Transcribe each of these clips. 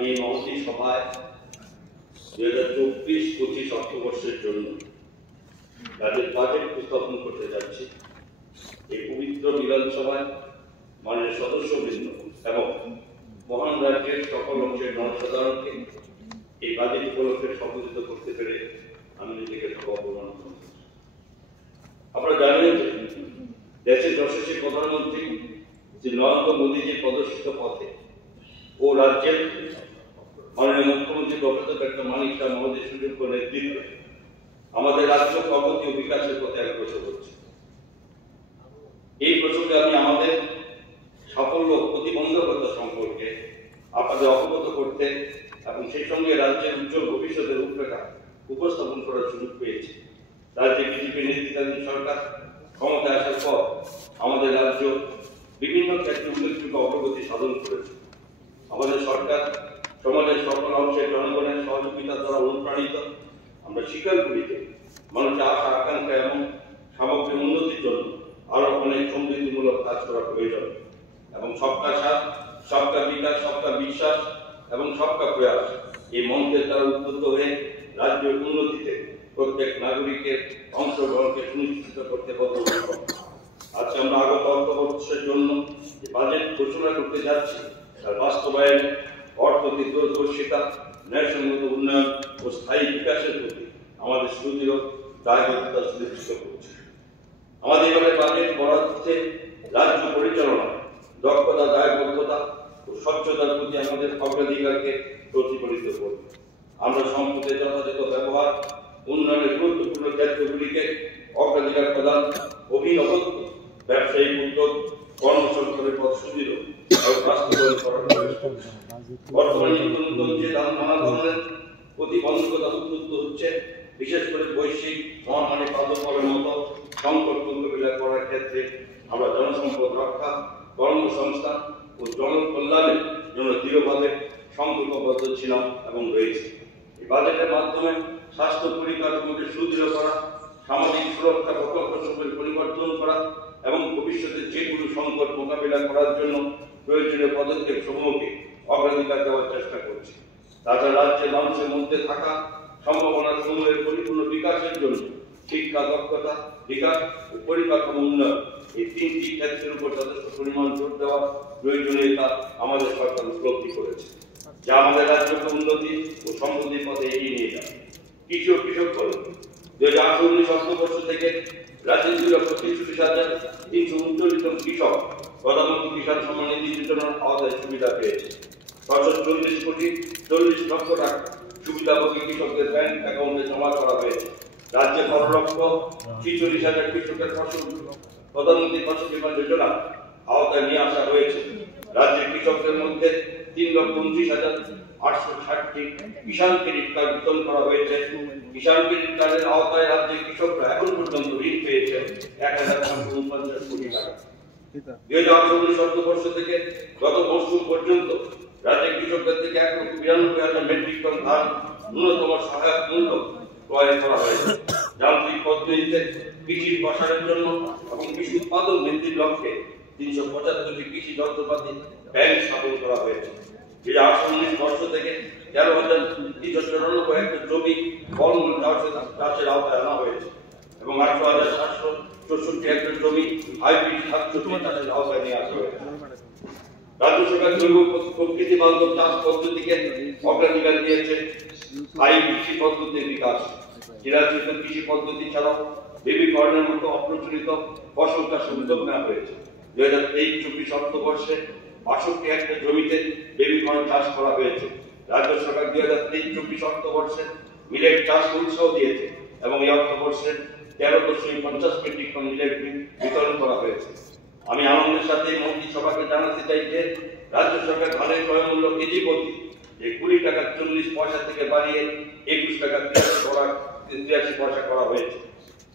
আমি এই মহতী সভায় 2024-25 অর্থবর্ষের জন্য রাজ্যের বাজেট উপস্থাপন করতে যাচ্ছি। এই পবিত্র মিলন সভায় মাননীয় সদস্যবৃন্দ এবং মহান রাজ্যের সকল অংশের জনসাধারণকে এই বাজেট উপলক্ষে সম্বোধিত করতে পেরে আমি নিজেকে গর্ববোধ করছি। আপনারা জানেন যে দেশের যশস্বী প্রধানমন্ত্রী শ্রী নরেন্দ্র মোদীজির প্রদর্শিত পথে ও রাজ্যের মাননীয় মুখ্যমন্ত্রী প্রফেসর ডক্টর মানিক শাহ মহোদয়ের সুযোগ্য নেতৃত্বে আমাদের রাজ্য প্রগতি ও বিকাশের পথে অগ্রসর হচ্ছে। এই প্রসঙ্গে আমি আমাদের সাফল্য প্রতিবন্ধকতা সম্পর্কে আপনাদের অবগত করতে এবং সেই সঙ্গে রাজ্যের উজ্জ্বল ভবিষ্যতের রূপরেখা উপস্থাপন করার সুযোগ পেয়েছি। রাজ্যে বিজেপি নেতৃত্বাধীন সরকার ক্ষমতায় আসার পর আমাদের রাজ্য বিভিন্ন ক্ষেত্রে উল্লেখযোগ্য অগ্রগতি সাধন করেছে। আমাদের সরকার সমাজের সকল অংশের জনগণের সহযোগিতা দ্বারা অনুপ্রাণিত। আমরা স্বীকার করি যে মানুষের আশা আকাঙ্ক্ষা এবং সামগ্রিক উন্নতির জন্য আরো অনেক সমৃদ্ধিমূলক কাজ করা প্রয়োজন এবং সবকা সাথ, সবকা বিকাশ, সবকা বিশ্বাস এবং সবকা প্রয়াস এই মন্ত্রের দ্বারা উদ্বুদ্ধ হয়ে রাজ্যের উন্নতিতে প্রত্যেক নাগরিকের অংশগ্রহণকে সুনিশ্চিত করতে বদ্ধপরিকর। আজকে আমরা আগত অর্থবর্ষের জন্য যে বাজেট ঘোষণা করতে যাচ্ছি তার বাস্তবায়ন, অর্থনৈতিক দূরদর্শিতা, ন্যায়সঙ্গত উন্নয়ন ও স্থায়ী বিকাশের প্রতি আমাদের সুদৃঢ় দায়বদ্ধতা সুনিশ্চিত করছে। আমাদের এবারে বাজেট বরাদ্দে রাজ্য পরিচালনা, দক্ষতা, দায়বদ্ধতা ও স্বচ্ছতার প্রতি আমাদের অগ্রাধিকারকে প্রতিফলিত করবে। আমরা সম্পদের যথাযথ ব্যবহার, উন্নয়নের গুরুত্বপূর্ণ ক্ষেত্রগুলিকে অগ্রাধিকার প্রদান, অভিনবত্ব, ব্যবসায়িক উদ্যোগ, কর্মসংস্থানের পথ সুদৃঢ় এবং বাস্তবায়ন করার বর্তমানে নতুন যে নানা ধরনের প্রতিবন্ধকতা উদ্বুদ্ধ হচ্ছে, বিশেষ করে বৈশ্বিক মহামারী প্রাদুর্ভাবের মতো সংকট মোকাবিলা করার ক্ষেত্রে আমরা জনসম্পদ রক্ষা, কর্মসংস্থান ও জনকল্যাণের জন্য দৃঢ়ভাবে সংকল্পবদ্ধ ছিলাম এবং রয়েছে। এই বাজেটের মাধ্যমে স্বাস্থ্য পরিকাঠামোকে সুদৃঢ় করা, সামাজিক সুরক্ষা প্রকল্পসমূহের পরিবর্তন করা এবং ভবিষ্যতে যে কোনো সংকট মোকাবিলা করার জন্য প্রয়োজনীয় পদক্ষেপ সমূহকে অগ্রাধিকার দেওয়ার চেষ্টা করছি। তাছাড়া রাজ্যের মানুষের মধ্যে থাকা সম্ভাবনা সমূহের পরিপূর্ণ বিকাশের জন্য শিক্ষা, দক্ষতা বিকাশ ও পরিকাঠামো উন্নয়ন এই তিনটি ক্ষেত্রের উপর যথেষ্ট পরিমাণ জোর দেওয়ার প্রয়োজনীয়তা আমাদের সরকার উপলব্ধি করেছে, যা আমাদের রাজ্যকে উন্নতি ও সমৃদ্ধির পথে এগিয়ে নিয়ে যাবে। কৃষি ও কৃষক কল্যাণ 2018-19 অর্থবর্ষ থেকে রাজ্যের 2,46,339 জন কৃষক প্রধানমন্ত্রী কিষাণ সম্মান নিধি যোজনার আওতায় সুবিধা পেয়েছে। 640,40 লক্ষ টাকা সুবিধাভোগী কৃষকদের ব্যাংক অ্যাকাউন্টে জমা করা হয়েছে। রাজ্যে 12,46,000 কৃষকের ফসল প্রধানমন্ত্রী ফসল বীমা যোজনা আওতায় নিয়ে আসা হয়েছে। রাজ্যের কৃষকদের মধ্যে 3,29,860টি কিষাণ ক্রেডিট কার্ড বিতরণ করা হয়েছে। কিষাণ ক্রেডিট কার্ডের আওতায় রাজ্যের কৃষকরা এখন পর্যন্ত ঋণ পেয়েছে 1,549 কোটি টাকা। 2018-19 অর্থবর্ষ থেকে গত মৌসুম পর্যন্ত রাজ্যের কৃষকদের থেকে 1,92,000 মেট্রিক টন ধান ন্যূনতম সহায়ক মূল্য ক্রয় করা হয়েছে। যান্ত্রিক পদ্ধতিতে কৃষির প্রসারের জন্য এবং কৃষি উৎপাদন বৃদ্ধির লক্ষ্যে 375টি কৃষি যন্ত্রপাতি ব্যাংক স্থাপন করা হয়েছে। 2018-19 বর্ষ থেকে 13,394 হেক্টর জমি ফলমূল চাষের আওতায় আনা হয়েছে এবং 18,764 হেক্টর জমি হাইব্রিড শাকসবজি চাষের আওতায় নিয়ে আসা হয়েছে। রাজ্য সরকার জৈব প্রকৃতি বান্ধব চাষ পদ্ধতিকে অগ্রাধিকার দিয়েছে। স্থায়ী কৃষি পদ্ধতির বিকাশ, চিরাচরিত কৃষি পদ্ধতি ছাড়াও বেবিকরণের মতো অপ্রচলিত ফসল চাষের উদ্যোগ নেওয়া হয়েছে। 2023-24 অর্থবর্ষে 62 হেক্টর জমিতে বেবিকরণ চাষ করা হয়েছে। রাজ্য সরকার 2023-24 অর্থবর্ষে মিলেট চাষ উৎসাহ দিয়েছে এবং এই অর্থবর্ষে 13,50 মেট্রিক টন মিলেট বিতরণ করা হয়েছে। আমি আনন্দের সাথে মন্ত্রিসভাকে জানাতে চাই যে রাজ্য সরকার ধানের ক্রয় মূল্য কেজি প্রতি 20 টাকা 40 পয়সা থেকে বাড়িয়ে 21 টাকা 83 পয়সা করা হয়েছে,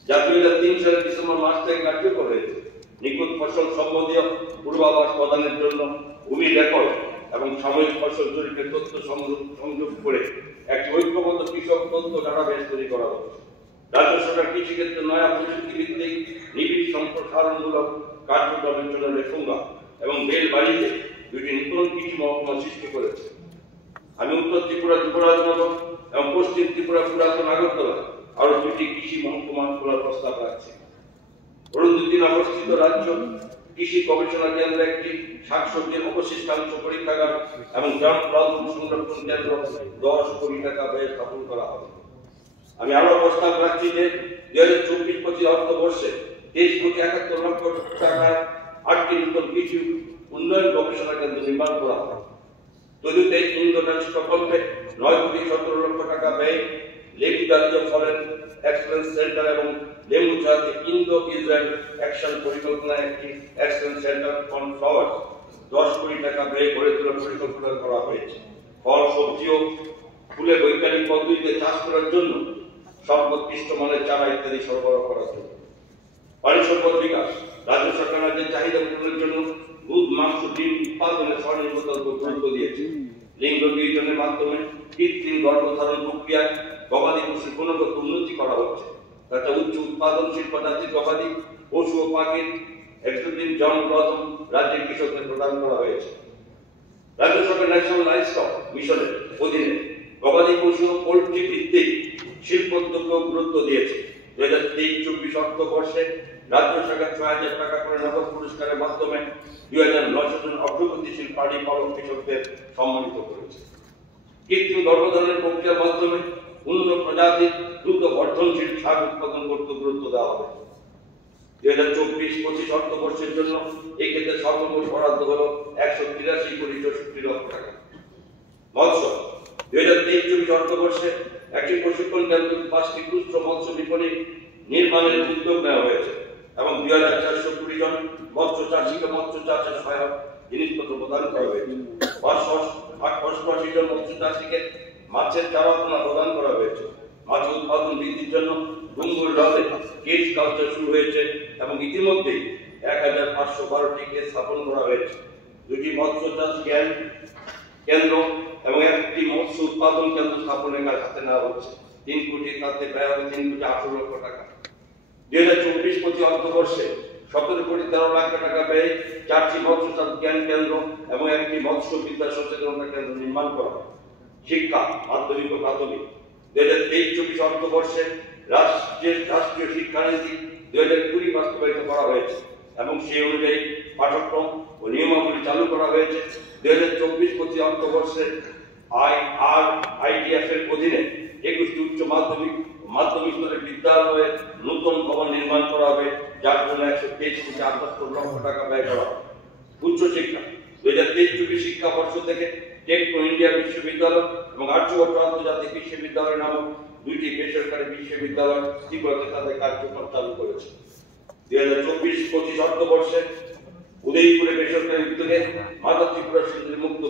যা 2003 সালের ডিসেম্বর মাস থেকে কার্যকর হয়েছে। নিখুঁত ফসল সম্বন্ধীয় পূর্বাভাস প্রদানের জন্য ভূমি রেকর্ড এবং সাময়িক ফসল জরিপের তথ্য সংযোগ করে একটি ঐক্যবদ্ধ কৃষক তথ্য ডাটাবেস তৈরি করা হচ্ছে। রাজ্য সরকার কৃষিক্ষেত্রে নয়া প্রযুক্তিভিত্তিক নিবিড় সম্প্রসারণমূলক কার্যক্রমের জন্য রেফুঙ্গা এবং বেলবাড়িতে 2টি নতুন কৃষি মহকুমা সৃষ্টি করেছে। আমি উত্তর ত্রিপুরা যুবরাজনগর এবং পশ্চিম ত্রিপুরা পুরাতন আগরতলা আরো 2টি কৃষি মহকুমা খোলার প্রস্তাব রাখছে। অরুন্ধতী স্থিত রাজ্য কৃষি গবেষণা কেন্দ্র একটি, শাকসবজির অবশিষ্টাংশ পরীক্ষাগার এবং গ্রাম প্লাবন সংরক্ষণ কেন্দ্র 10 কোটি টাকা ব্যয়ে স্থাপন করা হবে। আমি আরো প্রস্তাব রাখছি যে 2024-25 অর্থবর্ষে 23,71,00,000 টাকায় 8টি নতুন কৃষি উন্নয়ন গবেষণা কেন্দ্র নির্মাণ করা হবে। তদুতে ইন্দোনেশ প্রকল্পে 9,17,00,000 টাকা ব্যয়ে লেবু জাতীয় ফরেন এক্সেলেন্স সেন্টার এবং লেবু জাতীয় ইন্দো ইসরায়েল অ্যাকশন পরিকল্পনা একটি এক্সেলেন্স সেন্টার ফর ফ্লাওয়ার 10 কোটি টাকা ব্যয় গড়ে তোলার পরিকল্পনা করা হয়েছে। ফল, সবজি ও ফুলের বৈজ্ঞানিক পদ্ধতিতে চাষ করার জন্য সর্বোৎকৃষ্ট মানের চারা ইত্যাদি সরবরাহ করার জন্য। পানি সম্পদ বিকাশ, রাজ্য সরকার রাজ্যের চাহিদা পূরণের জন্য দুধ, মাংস, ডিম উৎপাদনে স্বনির্ভরতার উপর গুরুত্ব দিয়েছে। লিঙ্গ বিভাজনের মাধ্যমে কৃত্রিম গর্ভধারণ প্রক্রিয়ায় গবাদি পশুর গুণগত উন্নতি করা হচ্ছে। তাতে উচ্চ উৎপাদনশীল প্রজাতির গবাদি পশু ও পাখির এক্সক্লুসিভ জন প্রথম রাজ্যের কৃষকদের প্রদান করা হয়েছে। রাজ্য সরকার ন্যাশনাল লাইভস্টক মিশনের অধীনে গবাদি পশু ও পোল্ট্রি ভিত্তিক শিল্পোদ্যোগকে গুরুত্ব দিয়েছে। 2023-24 অর্থবর্ষে রাজ্য সরকার 6,000 টাকা করে নগদ পুরস্কারের মাধ্যমে 2,900 জন অগ্রগতিশীল পাড়ি পালক কৃষকদের সম্মানিত করেছে। কৃত্রিম গর্ভধারণের প্রক্রিয়ার মাধ্যমে উন্নত প্রজাতির দ্রুত বর্ধনশীল শাক উৎপাদন করতে গুরুত্ব দেওয়া হবে। 2024-25 অর্থবর্ষের জন্য এই ক্ষেত্রে সর্বমোট বরাদ্দ হল 183,64,00,000 টাকা। মৎস্য 2023-24 অর্থবর্ষে একটি প্রশিক্ষণ কেন্দ্র 5টি খুচরো মৎস্য বিপণী নির্মাণের উদ্যোগ নেওয়া হয়েছে এবং 2,420 জন মৎস্য চাষীকে মৎস্য চাষের সহায়ক জিনিসপত্র প্রদান করা হয়েছে। 588 জন মৎস্য চাষীকে মাছের চারা পোনা প্রদান করা হয়েছে। মাছ উৎপাদন বৃদ্ধির জন্য ডুঙ্গুর হ্রদে কেজ কালচার শুরু হয়েছে এবং ইতিমধ্যেই 1,512টি কেজ স্থাপন করা হয়েছে। 2টি মৎস্য চাষ জ্ঞান কেন্দ্র এবং একটি মৎস্য উৎপাদন কেন্দ্র স্থাপনের কাজ হাতে নেওয়া হচ্ছে। 3 কোটি তাতে ব্যয় হবে 3,18,00,000 টাকা। 2024-25 অর্থবর্ষে 17,13,00,000 টাকা ব্যয়ে 4টি মৎস্য চাষ জ্ঞান কেন্দ্র এবং একটি মৎস্য বিদ্যা সচেতনতা কেন্দ্র নির্মাণ করা হবে। শিক্ষা, মাধ্যমিক ও প্রাথমিক 2023-24 অর্থবর্ষে রাষ্ট্রীয় শিক্ষানীতি 2020 বাস্তবায়িত করা হয়েছে এবং সেই অনুযায়ী পাঠ্যক্রম ও নিয়মাবলী চালু করা হয়েছে। 2024-25 অর্থবর্ষে IDF এর অধীনে 21টি উচ্চ মাধ্যমিক ও মাধ্যমিক স্তরের বিদ্যালয়ে নতুন ভবন নির্মাণ করা হবে, যার জন্য 123,78,00,000 টাকা ব্যয় করা হবে। উচ্চশিক্ষা 2023-24 শিক্ষাবর্ষ থেকে টেকনো ইন্ডিয়া বিশ্ববিদ্যালয় এবং আর্যভট্ট আন্তর্জাতিক বিশ্ববিদ্যালয় নামক 2টি বেসরকারি বিশ্ববিদ্যালয় ত্রিপুরাতে তাদের কার্যক্রম চালু করেছে। 2024-25 অর্থবর্ষে উদয়পুরে বেসরকারি উদ্যোগে মাতা ত্রিপুরা সুন্দরী মুক্ত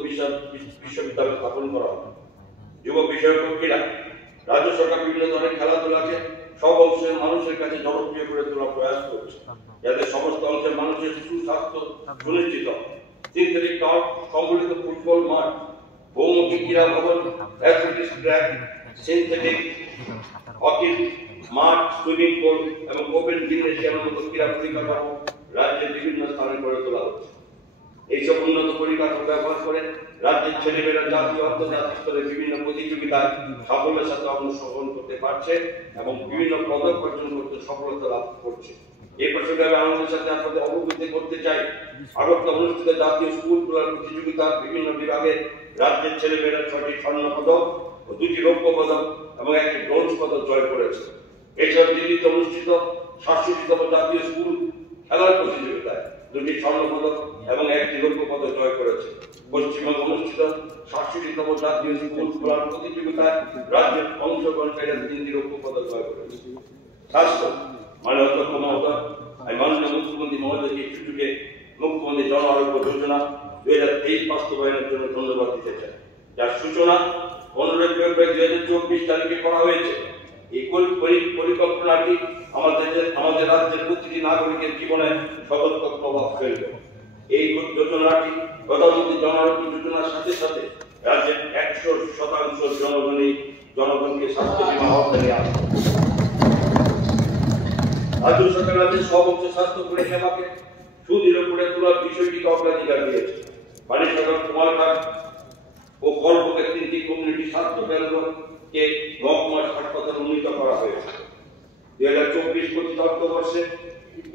বিশ্ববিদ্যালয় স্থাপন করা হবে। যুব বিষয়ক ক্রীড়া, রাজ্য সরকার বিভিন্ন ধরনের খেলাধুলাকে সব অংশের মানুষের কাছে জনপ্রিয় করে তোলার প্রয়াস করছে, যাতে সমস্ত অংশের মানুষের সুস্বাস্থ্য সুনিশ্চিত। সিনথেটিক টর্ক, সংগঠিত ফুটবল মাঠ, বহুমুখী ক্রীড়া ভবন, অ্যাথলেটিক্স ট্র্যাক, সিনথেটিক হকি মাঠ, সুইমিং পুল এবং ওপেন জিমনেশিয়ামের মতো ক্রীড়া পরিকাঠামো রাজ্যের বিভিন্ন স্থানে গড়ে তোলা হচ্ছে। এইসব উন্নত পরিকাঠামো ব্যবহার করে রাজ্যের ছেলেমেয়েরা জাতীয় আন্তর্জাতিক স্তরে বিভিন্ন প্রতিযোগিতায় সাফল্যের সাথে অংশগ্রহণ করতে পারছে এবং বিভিন্ন পদক অর্জন করতে সফলতা লাভ করছে। এই প্রসঙ্গে আমি আমাদের সাথে আপনাদের অবগত করতে চাই, আগরতলা অনুষ্ঠিত জাতীয় স্কুল খেলার প্রতিযোগিতার বিভিন্ন বিভাগে রাজ্যের ছেলেমেয়েরা 6টি স্বর্ণ পদক ও 2টি রৌপ্য পদক এবং 1টি ব্রোঞ্জ পদক জয় করেছে। এছাড়া দিল্লিতে অনুষ্ঠিত 67তম জাতীয় স্কুল খেলার প্রতিযোগিতায় 2টি স্বর্ণ পদক এবং 1টি রৌপ্য পদক জয় করেছে। পশ্চিমবঙ্গে অনুষ্ঠিত 67তম জাতীয় স্কুল খেলার প্রতিযোগিতায় রাজ্যের অংশগ্রহণকারীরা 3টি রৌপ্য পদক জয় করেছে। স্বাস্থ্য, মাননীয় অধ্যক্ষ মহোদয়, আমি মাননীয় মুখ্যমন্ত্রী মহোদয়কে এই সুযোগে মুখ্যমন্ত্রী জন আরোগ্য যোজনা 2023 বাস্তবায়নের জন্য ধন্যবাদ দিতে চাই, যার সূচনা 15 ফেব্রুয়ারি 2024 তারিখে করা হয়েছে। এই পরিকল্পনাটি আমাদের রাজ্যের প্রতিটি নাগরিকের জীবনে সদর্থক প্রভাব ফেলবে। এই যোজনাটি প্রধানমন্ত্রী জন আরোগ্য যোজনার সাথে সাথে রাজ্যের 100% জনগণকে স্বাস্থ্য বীমা আওতায় আসবে। রাজ্য সরকার রাজ্যের সব অংশে স্বাস্থ্য পরিষেবাকে সুদৃঢ় করে তোলার বিষয়টিকে অগ্রাধিকার দিয়েছে। পানি সরকার কুমারঘাট ও কল্পকে 3টি স্বাস্থ্য কেন্দ্রকে মহকুমা হাসপাতালে উন্নীত করা হয়েছে। 2024-25 অর্থবর্ষে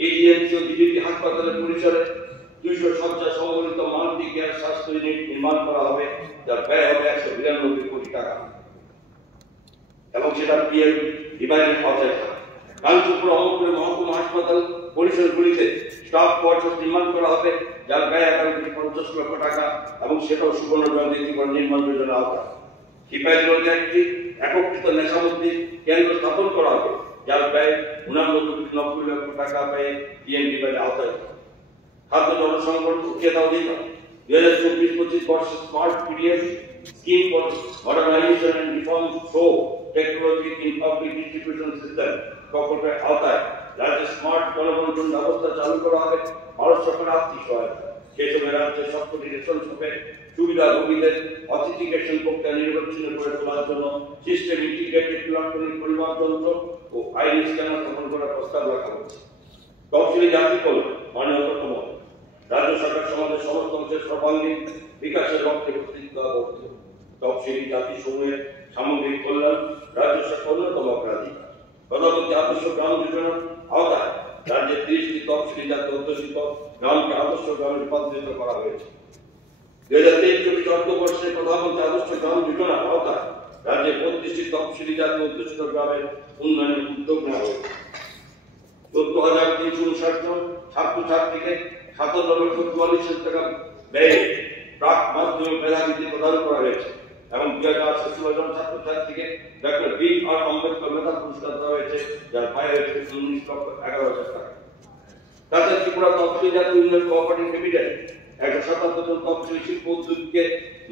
এডিএমসি ও ডিবিটি হাসপাতালের পরিসরে 200 শয্যা সমন্বিত মাল্টি কেয়ার স্বাস্থ্য ইউনিট নির্মাণ করা হবে, যার ব্যয় হবে 192 কোটি টাকা এবং সেটা পিএম ডিভাইনের আওতায় থাকবে। কাঞ্চনপুর অমরপুরে মহকুমা হাসপাতাল পরিসরগুলিতে স্টাফ কোয়ার্টার্স নির্মাণ করা হবে, যার ব্যয় 1150 লক্ষ টাকা এবং সেটাও সুবর্ণ জয়ন্তী নির্মাণ যোজনার আওতায়। সিপাহীজলায় একটি একত্রিত নেশামুক্তি কেন্দ্র স্থাপন করা হবে, যার ব্যয় 89 লক্ষ টাকা ব্যয়ে পিএম ডিভাইনের আওতায়। খাদ্য জনসংকট উঠিয়ে দেওয়া দিত 2024-25 বর্ষে smart PDS scheme for modernisation and reform through technology in public distribution system প্রকল্পের আওতায় রাজ্যে স্মার্ট জনবন্টন ব্যবস্থা চালু করা হবে। ভারত সরকারের আর্থিক সহায়তা সেসব রাজ্যের সবকটি রেশন শপের সুবিধাভোগীদের অথেন্টিকেশন প্রক্রিয়া নির্বাচন করে তোলার জন্য সিস্টেম ইন্টিগ্রেটেড ইলেকট্রনিক পরিমাপ যন্ত্র ও আইনি স্ক্যানার স্থাপন করার প্রস্তাব রাখা হচ্ছে। তফসিলি জাতি কল্যাণ মাননীয় মুখ্যমন্ত্রী রাজ্য সরকার সমাজের সমস্ত অংশের সর্বাঙ্গীন বিকাশের লক্ষ্যে প্রতিজ্ঞাবদ্ধ। তফসিলি জাতি সমূহের সামগ্রিক কল্যাণ রাজ্য সরকার অন্যতম অগ্রাধিকার। প্রধানমন্ত্রী আদর্শ গ্রাম যোজনার আওতায় রাজ্যে 30টি তফসিলি জাতি অধ্যুষিত গ্রামকে আদর্শ গ্রামে রূপান্তরিত করা হয়েছে। 2023-24 অর্থবর্ষে প্রধানমন্ত্রী আদর্শ গ্রাম যোজনার আওতায় রাজ্যে 32টি তফসিলি জাতি অধ্যুষিত গ্রামের উন্নয়নের উদ্যোগ নেওয়া হয়েছে। 14,359 জন ছাত্রছাত্রীকে 57,44,000 টাকা ব্যয়ে প্রাক মাধ্যমিক মেধাবৃত্তি প্রদান করা হয়েছে এবং 2068 জন ছাত্রছাত্রীকে ডক্টর বি.আর. আম্বেদকর মেধা পুরস্কার দেওয়া হয়েছে, যার ব্যয় হয়েছে 19,11,000 টাকা। তাছাড়া ত্রিপুরা তফসিলি জাতি উন্নয়ন কোঅপারেটিভ লিমিটেড 177 জন তফসিলি শিল্প উদ্যোগকে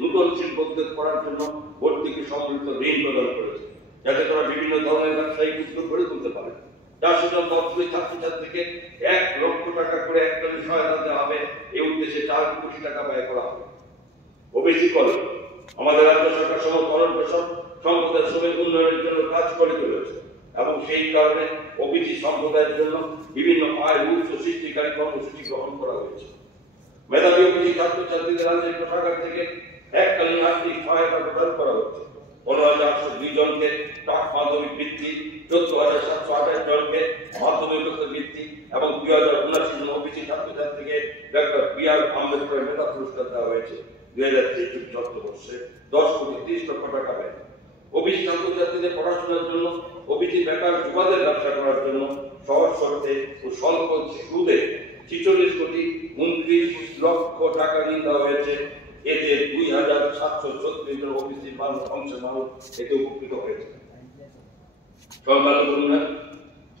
নতুন শিল্প উদ্যোগ করার জন্য ভর্তুকি সম্মিলিত ঋণ প্রদান করেছে, যাতে তারা বিভিন্ন ধরনের ব্যবসায়িক উদ্যোগ গড়ে তুলতে পারে। 400 জন তফসিলি ছাত্রছাত্রীকে 1 লক্ষ টাকা করে এককালীন সহায়তা দেওয়া হবে। এই উদ্দেশ্যে 4 কোটি টাকা ব্যয় করা হবে। ওবিসি কলেজ আমাদের রাজ্য সরকার সমস্ত অনগ্রসর সম্প্রদায়ের শ্রমিক উন্নয়নের জন্য কাজ করে চলেছে এবং সেই কারণে ওবিসি সম্প্রদায়ের জন্য বিভিন্ন আয় উৎস সৃষ্টিকারী কর্মসূচি গ্রহণ করা হয়েছে। মেধাবী ওবিসি ছাত্রছাত্রীদের রাজ্যের কোষাগার থেকে এককালীন আর্থিক সহায়তা প্রদান করা হচ্ছে। 15,802 জনকে প্রাক মাধ্যমিক বৃত্তি, 14,728 জনকে মাধ্যমিকোত্তর বৃত্তি এবং 2,079 জন ওবিসি ছাত্রছাত্রীকে ডক্টর বি.আর. আম্বেদকর মেধা পুরস্কার দেওয়া হয়েছে। 2023-24 অর্থবর্ষে 10,30 লক্ষ টাকা ব্যয়। ওবিসি ছাত্রছাত্রীদের পড়াশোনার জন্য, ওবিসি বেকার যুবাদের ব্যবসা করার জন্য সহজ শর্তে ও স্বল্প সুদে 46,29 লক্ষ টাকা ঋণ দেওয়া হয়েছে। এতে 2,736 জন ওবিসি অংশের মানুষ এতে উপকৃত হয়েছে। সংখ্যালঘু উন্নয়ন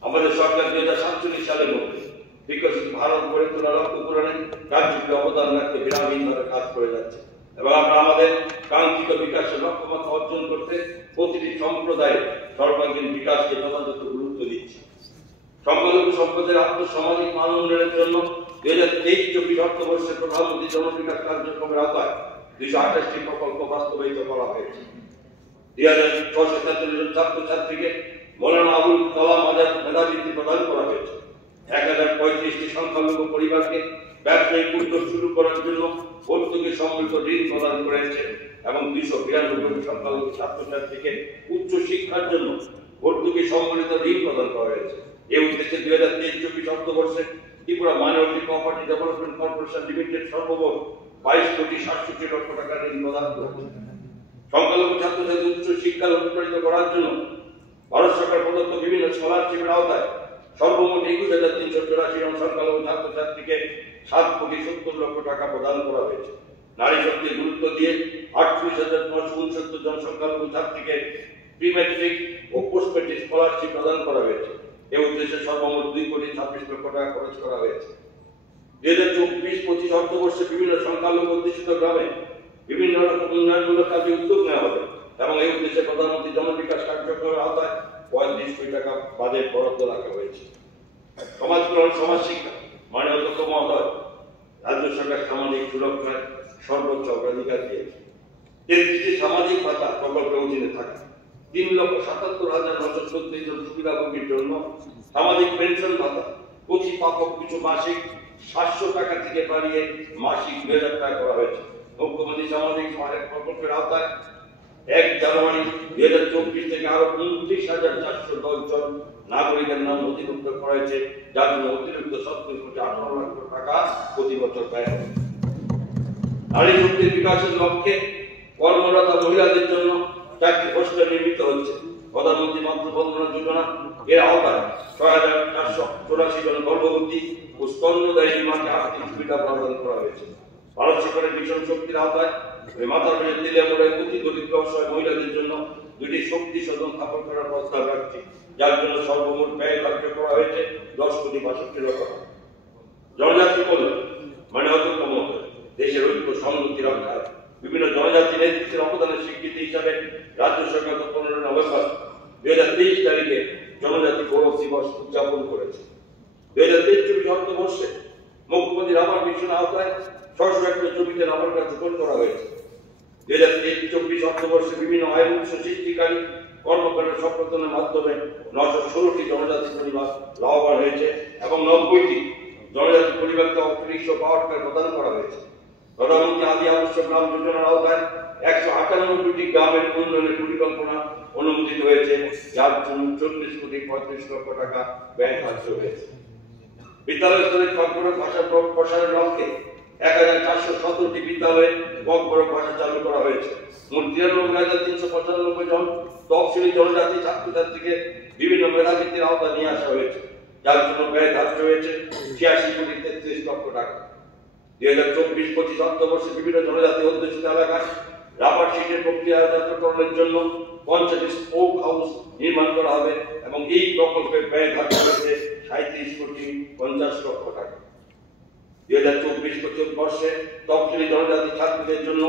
আমাদের সরকার 2047 সালের মধ্যে বিকশিত ভারত গড়ে তোলার লক্ষ্য পূরণে কার্যকরী অবদান রাখতে বিরামহীনভাবে কাজ করে যাচ্ছে এবং আমরা আমাদের কাঙ্ক্ষিত বিকাশের লক্ষ্যমাত্রা অর্জন করতে প্রতিটি সম্প্রদায়ের সর্বাঙ্গীন বিকাশকে যথাযথ গুরুত্ব দিচ্ছি। সংখ্যালঘু সম্প্রদায়ের আত্মসামাজিক মান উন্নয়নের জন্য 2023-24 অর্থবর্ষে প্রধানমন্ত্রী জনবিকাশ কার্যক্রমের আওতায় 228টি প্রকল্প বাস্তবায়িত করা হয়েছে। 2,647 জন ছাত্রছাত্রীকে মৌলানা আবুল কালাম আজাদ মেধাবৃত্তি প্রদান করা হয়েছে। 1,035টি সংখ্যালঘু পরিবারকে ব্যবসায়িক উদ্যোগ শুরু করার জন্য ভর্তুকি সম্মিলিত ঋণ প্রদান করেছে এবং 292 সংখ্যালঘু ছাত্রছাত্রীকে উচ্চ শিক্ষার জন্য ভর্তুকি সম্মিলিত ঋণ প্রদান করা হয়েছে। এই উদ্দেশ্যে 2023-24 অর্থবর্ষে Tripura minority cooperative development corporation limited সর্বমোট 22,67 লক্ষ টাকা ঋণ প্রদান করেছে। সংখ্যালঘু ছাত্রছাত্রী উচ্চ শিক্ষা অনুপ্রাণিত করার জন্য ভারত সরকার প্রদত্ত বিভিন্ন স্কলারশিপের আওতায় সর্বমোট 21,384 জন সংখ্যালঘু ছাত্রছাত্রীকে 7,70 লক্ষ টাকা প্রদান করা হয়েছে। নারী শক্তির গুরুত্ব দিয়ে 38,969 জন সংখ্যালঘু ছাত্রীকে প্রি ম্যাট্রিক ও পোস্ট ম্যাট্রিক স্কলারশিপ প্রদান করা হয়েছে। এই উদ্দেশ্যে সর্বমোট 2,26 লক্ষ টাকা খরচ করা হয়েছে। 2024-25 অর্থবর্ষে বিভিন্ন সংখ্যালঘু অধ্যুষিত গ্রামে বিভিন্ন রকম উন্নয়নমূলক কাজে উদ্যোগ নেওয়া হবে এবং এই উদ্দেশ্যে প্রধানমন্ত্রী জনবিকাশ কার্যক্রমের আওতায় 35 কোটি টাকা বাজেট বরাদ্দ রাখা হয়েছে। সমাজ কল্যাণ, সমাজ শিক্ষা মাননীয় অধ্যক্ষ মহোদয় রাজ্য সরকার সামাজিক সুরক্ষায় সর্বোচ্চ অগ্রাধিকার দিয়েছে। 33টি সামাজিক ভাতা প্রকল্পের অধীনে থাকে 3,77,934 জন সুবিধাভোগীর জন্য সামাজিক পেনশন ভাতা প্রতি প্রাপক কিছু মাসিক 700 টাকা থেকে বাড়িয়ে মাসিক 2,000 টাকা করা হয়েছে। মুখ্যমন্ত্রী সামাজিক সহায়ক প্রকল্পের আওতায় 1 জানুয়ারি 2024 থেকে আরো 29,410 জন নাগরিকের নাম নথিভুক্ত করা হয়েছে, যার জন্য অতিরিক্ত 70,18 লক্ষ টাকা প্রতি বছর ব্যয় হবে। নারী শক্তির বিকাশের লক্ষ্যে কর্মরত মহিলাদের জন্য 4টি হোস্টেল নির্মিত হচ্ছে। প্রধানমন্ত্রী মাতৃবন্দনা যোজনা এর আওতায় 6,484 জন গর্ভবতী ও স্তন্যদায়ী মাকে আর্থিক সুবিধা প্রদান করা হয়েছে। ভারত সরকারের মিশন শক্তির আওতায় মাথাপিছু তেলিয়ামুড়ায় অতি দরিদ্র অসহায় মহিলাদের জন্য 2টি শক্তি সদন স্থাপন করার প্রস্তাব রাখছে, যার জন্য সর্বমোট ব্যয় ধার্য করা হয়েছে 10,62 লক্ষ টাকা। জনজাতি কল্যাণ মানে অত্যতম দেশের ঐক্য সংহতি রক্ষায় বিভিন্ন জনজাতি নেতৃত্বের অবদানের স্বীকৃতি হিসাবে রাজ্য সরকার 15 নভেম্বর 2023 তারিখে জনজাতি গৌরব দিবস উদযাপন করেছে। 2023-24 অর্থবর্ষে মুখ্যমন্ত্রীর আবাস মিশন আওতায় 600 হেক্টর জমিতে রাবার গাছ রোপণ করা হয়েছে। 2023-24 অর্থবর্ষে বিভিন্ন আয়ের উৎস সৃষ্টিকারী কর্মকাণ্ডের সম্পাদনের মাধ্যমে 916টি জনজাতি পরিবার লাভবান হয়েছে এবং 90টি জনজাতি পরিবারকে অতিরিক্ত পাওয়ার কার্ড প্রদান করা হয়েছে। প্রধানমন্ত্রী আদি আদর্শ গ্রাম যোজনার আওতায় 198টি গ্রামের উন্নয়নের পরিকল্পনা অনুমোদিত হয়েছে, যার জন্য 40,35 লক্ষ টাকা ব্যয় খরচ হয়েছে। বিদ্যালয় স্তরে কর্পোরেট ভাষা প্রসারের লক্ষ্যে 1,417টি বিদ্যালয়ে কর্পোরেট ভাষা চালু করা হয়েছে। মোট 93,395 জন তফসিলি জনজাতি ছাত্রছাত্রীকে বিভিন্ন মেধাবৃত্তির আওতায় নিয়ে আসা হয়েছে, যার জন্য ব্যয় ধার্য হয়েছে 86,33 লক্ষ টাকা। 2024-25 অর্থবর্ষে বিভিন্ন জনজাতি অধ্যুষিত এলাকায় রাবার শিটের প্রক্রিয়াজাতকরণের জন্য 50টি স্পোক হাউস নির্মাণ করা হবে এবং এই প্রকল্পের ব্যয় ধার্য হয়েছে 37,50 লক্ষ টাকা। 2024-25 বর্ষে তফসিলি জনজাতি ছাত্রীদের জন্য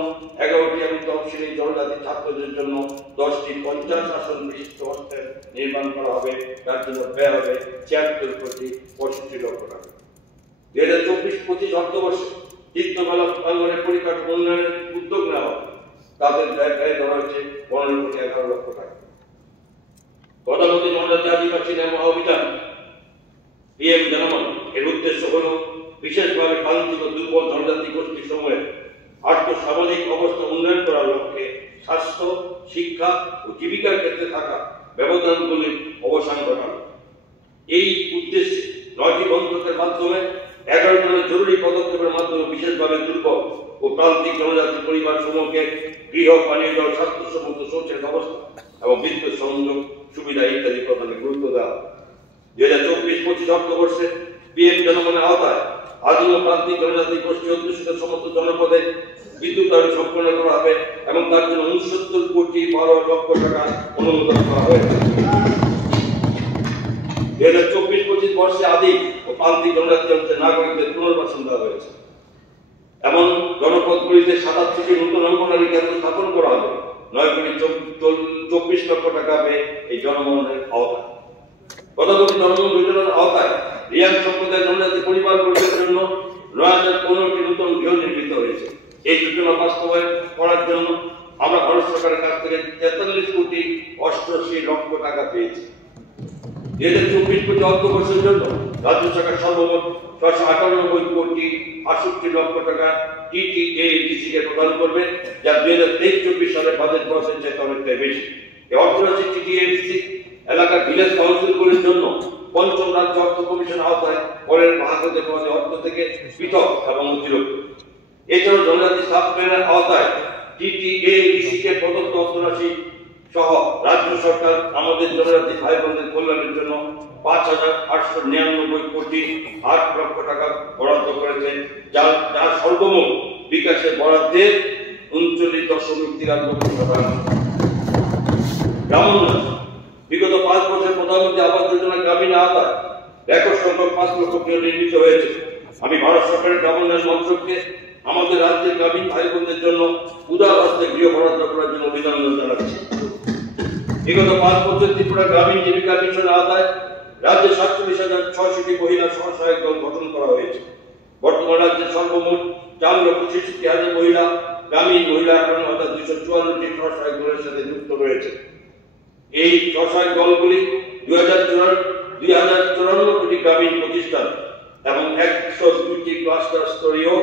11টি এবং তফসিলি জনজাতি ছাত্রদের জন্য 10টি 50 আসন বিশিষ্ট হোস্টেল নির্মাণ করা হবে, যার জন্য ব্যয় হবে 76,65 লক্ষ টাকা। 2024-25 অর্থবর্ষে চিত্তকলা প্রাঙ্গণের পরিকাঠামো উন্নয়নের উদ্যোগ নেওয়া হবে, তাদের ব্যয় ধরা হয়েছে 15,11 লক্ষ টাকা। প্রধানমন্ত্রী জনজাতি আদিবাসী ন্যায় মহাঅভিযান PM জনমন এর উদ্দেশ্য হল বিশেষভাবে লাঞ্ছিত দুর্বল জনজাতি গোষ্ঠী সমূহের আর্থ-সামাজিক অবস্থা উন্নয়ন করার লক্ষ্যে স্বাস্থ্য, শিক্ষা ও জীবিকার ক্ষেত্রে থাকা ব্যবধানগুলির অবসান ঘটানো। এই উদ্দেশ্যে 9টি মন্ত্রকের মাধ্যমে 11 ধরনের জরুরি পদক্ষেপের মাধ্যমে বিশেষভাবে দুর্বল ও প্রান্তিক জনজাতি পরিবার সমূহকে গৃহ, পানীয় জল, স্বাস্থ্যসম্মত শৌচের ব্যবস্থা এবং বিদ্যুৎ সংযোগ সুবিধা ইত্যাদি প্রদানে গুরুত্ব দেওয়া। 2024-25 অর্থবর্ষে PM জনগণের আওতায় আদিম প্রান্তিক জনজাতি গোষ্ঠী অধ্যুষিত সমস্ত জনপদে বিদ্যুতায়ন সম্পন্ন করা হবে এবং তার জন্য 69,12 লক্ষ টাকা অনুমোদন করা হয়েছে। 2024-25 বর্ষে আদিম ও প্রান্তিক জনজাতি অঞ্চলের নাগরিকদের পুনর্বাসন দেওয়া হয়েছে। এমন জনপদগুলিতে 87টি নতুন অঙ্গনওয়াড়ি কেন্দ্র স্থাপন করা হবে। 9,24 লক্ষ টাকা ব্যয়ে এই জনগণের আওতায়। প্রধানমন্ত্রী জনগণ যোজনার আওতায় রিয়াং সম্প্রদায়ের জনজাতি পরিবারগুলোর জন্য 9,015টি নতুন গৃহ নির্মিত হয়েছে। এই যোজনা বাস্তবায়ন করার জন্য আমরা ভারত সরকারের কাছ থেকে 43,88 লক্ষ টাকা পেয়েছি। 2024-25 অর্থবর্ষের জন্য রাজ্য সরকার সর্বমোট 698,68 লক্ষ টাকা TTADC কে প্রদান করবে, যা 2023-24 সালের বাজেট বরাদ্দের চেয়ে অনেকটাই বেশি। এই অর্থরাশি TTADC এলাকার ভিলেজ কাউন্সিলগুলির জন্য পঞ্চম রাজ্য অর্থ কমিশন আওতায় পরের ভাগ হতে পারে অর্থ থেকে পৃথক এবং অতিরিক্ত। এছাড়াও জনজাতি সাব প্ল্যানের আওতায় TTADC কে প্রদত্ত অর্থরাশি সহ রাজ্য সরকার আমাদের জনজাতি ভাই বোনদের কল্যাণের জন্য 5,899 কোটি 8 লক্ষ টাকা বরাদ্দ করেছে, যার সর্বমোট বিকাশের বরাদ্দের 39.93%। গ্রামোন্নয়ন বিগত 5 বছর প্রধানমন্ত্রী আবাস যোজনা গ্রামীণ আওতায় রেকর্ড সংখ্যক 5 লক্ষ গৃহ নির্মিত হয়েছে। আমি ভারত সরকারের গ্রামোন্নয়ন মন্ত্রককে আমাদের রাজ্যের গ্রামীণ ভাই বোনদের জন্য উদার হস্তে গৃহ বরাদ্দ করার জন্য অভিনন্দন জানাচ্ছি। বিগত 5 বছর ত্রিপুরা গ্রামীণ জীবিকা মিশনের আওতায় রাজ্যে 47,600টি মহিলা স্বসহায়ক দল গঠন করা হয়েছে। বর্তমানে রাজ্যের সর্বমোট 4,66,000 মহিলা গ্রামীণ মহিলা এখন অর্থাৎ 254টি স্বসহায়ক দলের সাথে যুক্ত রয়েছে। এই স্বসহায়ক দলগুলি 2,054টি গ্রামীণ প্রতিষ্ঠান এবং 102টি ক্লাস্টার স্তরীয়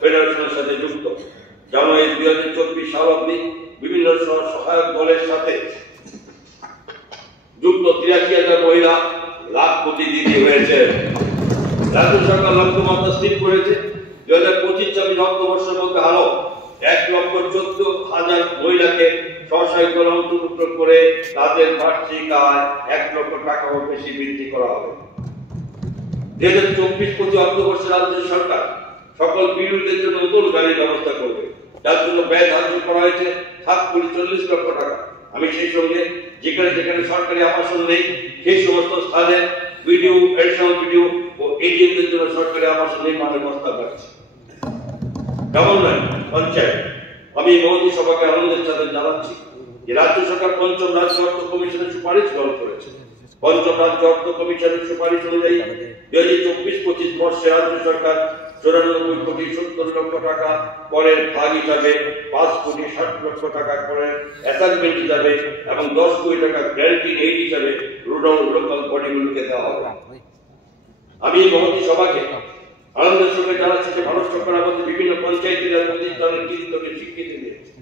ফেডারেশনের সাথে যুক্ত। জানুয়ারি 2024 সাল অবধি বিভিন্ন সহায়ক দলের সাথে যুক্ত 83,000 মহিলা লাখপতি দিদি হয়েছে। রাজ্য সরকার লক্ষ্যমাত্রা স্থির করেছে 2025-26 অর্থবর্ষের মধ্যে আরো 1,14,000 মহিলাকে স্বসহায়ক দলে অন্তর্ভুক্ত করে তাদের বার্ষিক আয় 1 লক্ষ টাকাও বেশি বৃদ্ধি করা হবে। 2024-25 অর্থবর্ষে রাজ্য সরকার সকল বিরোধীদের জন্য নতুন গাড়ির ব্যবস্থা করবে, যার জন্য ব্যয় ধার্য করা হয়েছে 7,40 লক্ষ টাকা। আমি সেই সঙ্গে যেখানে যেখানে সরকারি আবাসন নেই সেই সমস্ত স্থানে ভিডিও, এডিশনাল ভিডিও ও এডিএমদের জন্য সরকারি আবাসন নির্মাণের প্রস্তাব রাখছি। কেমন নয় পঞ্চায়েত, আমি মহতী সভাকে আনন্দের সাথে জানাচ্ছি যে রাজ্য সরকার পঞ্চম রাজ্য অর্থ কমিশনের সুপারিশ গ্রহণ করেছে। পঞ্চম রাজ্য অর্থ কমিশনের সুপারিশ অনুযায়ী 2024-25 বর্ষে রাজ্য সরকার 94,70,00,000 টাকা করের ভাগ হিসাবে, 5,60,00,000 টাকা করের অ্যাসাইনমেন্ট হিসাবে এবং 10 কোটি টাকা গ্যারান্টিং এইড হিসাবে রুরাল লোকাল বডিগুলোকে দেওয়া হবে। আমি মহতী সভাকে আনন্দের সঙ্গে জানাচ্ছি যে ভারত সরকার আমাদের বিভিন্ন পঞ্চায়েতের প্রতিষ্ঠানের কৃতিত্বকে স্বীকৃতি দিয়েছে।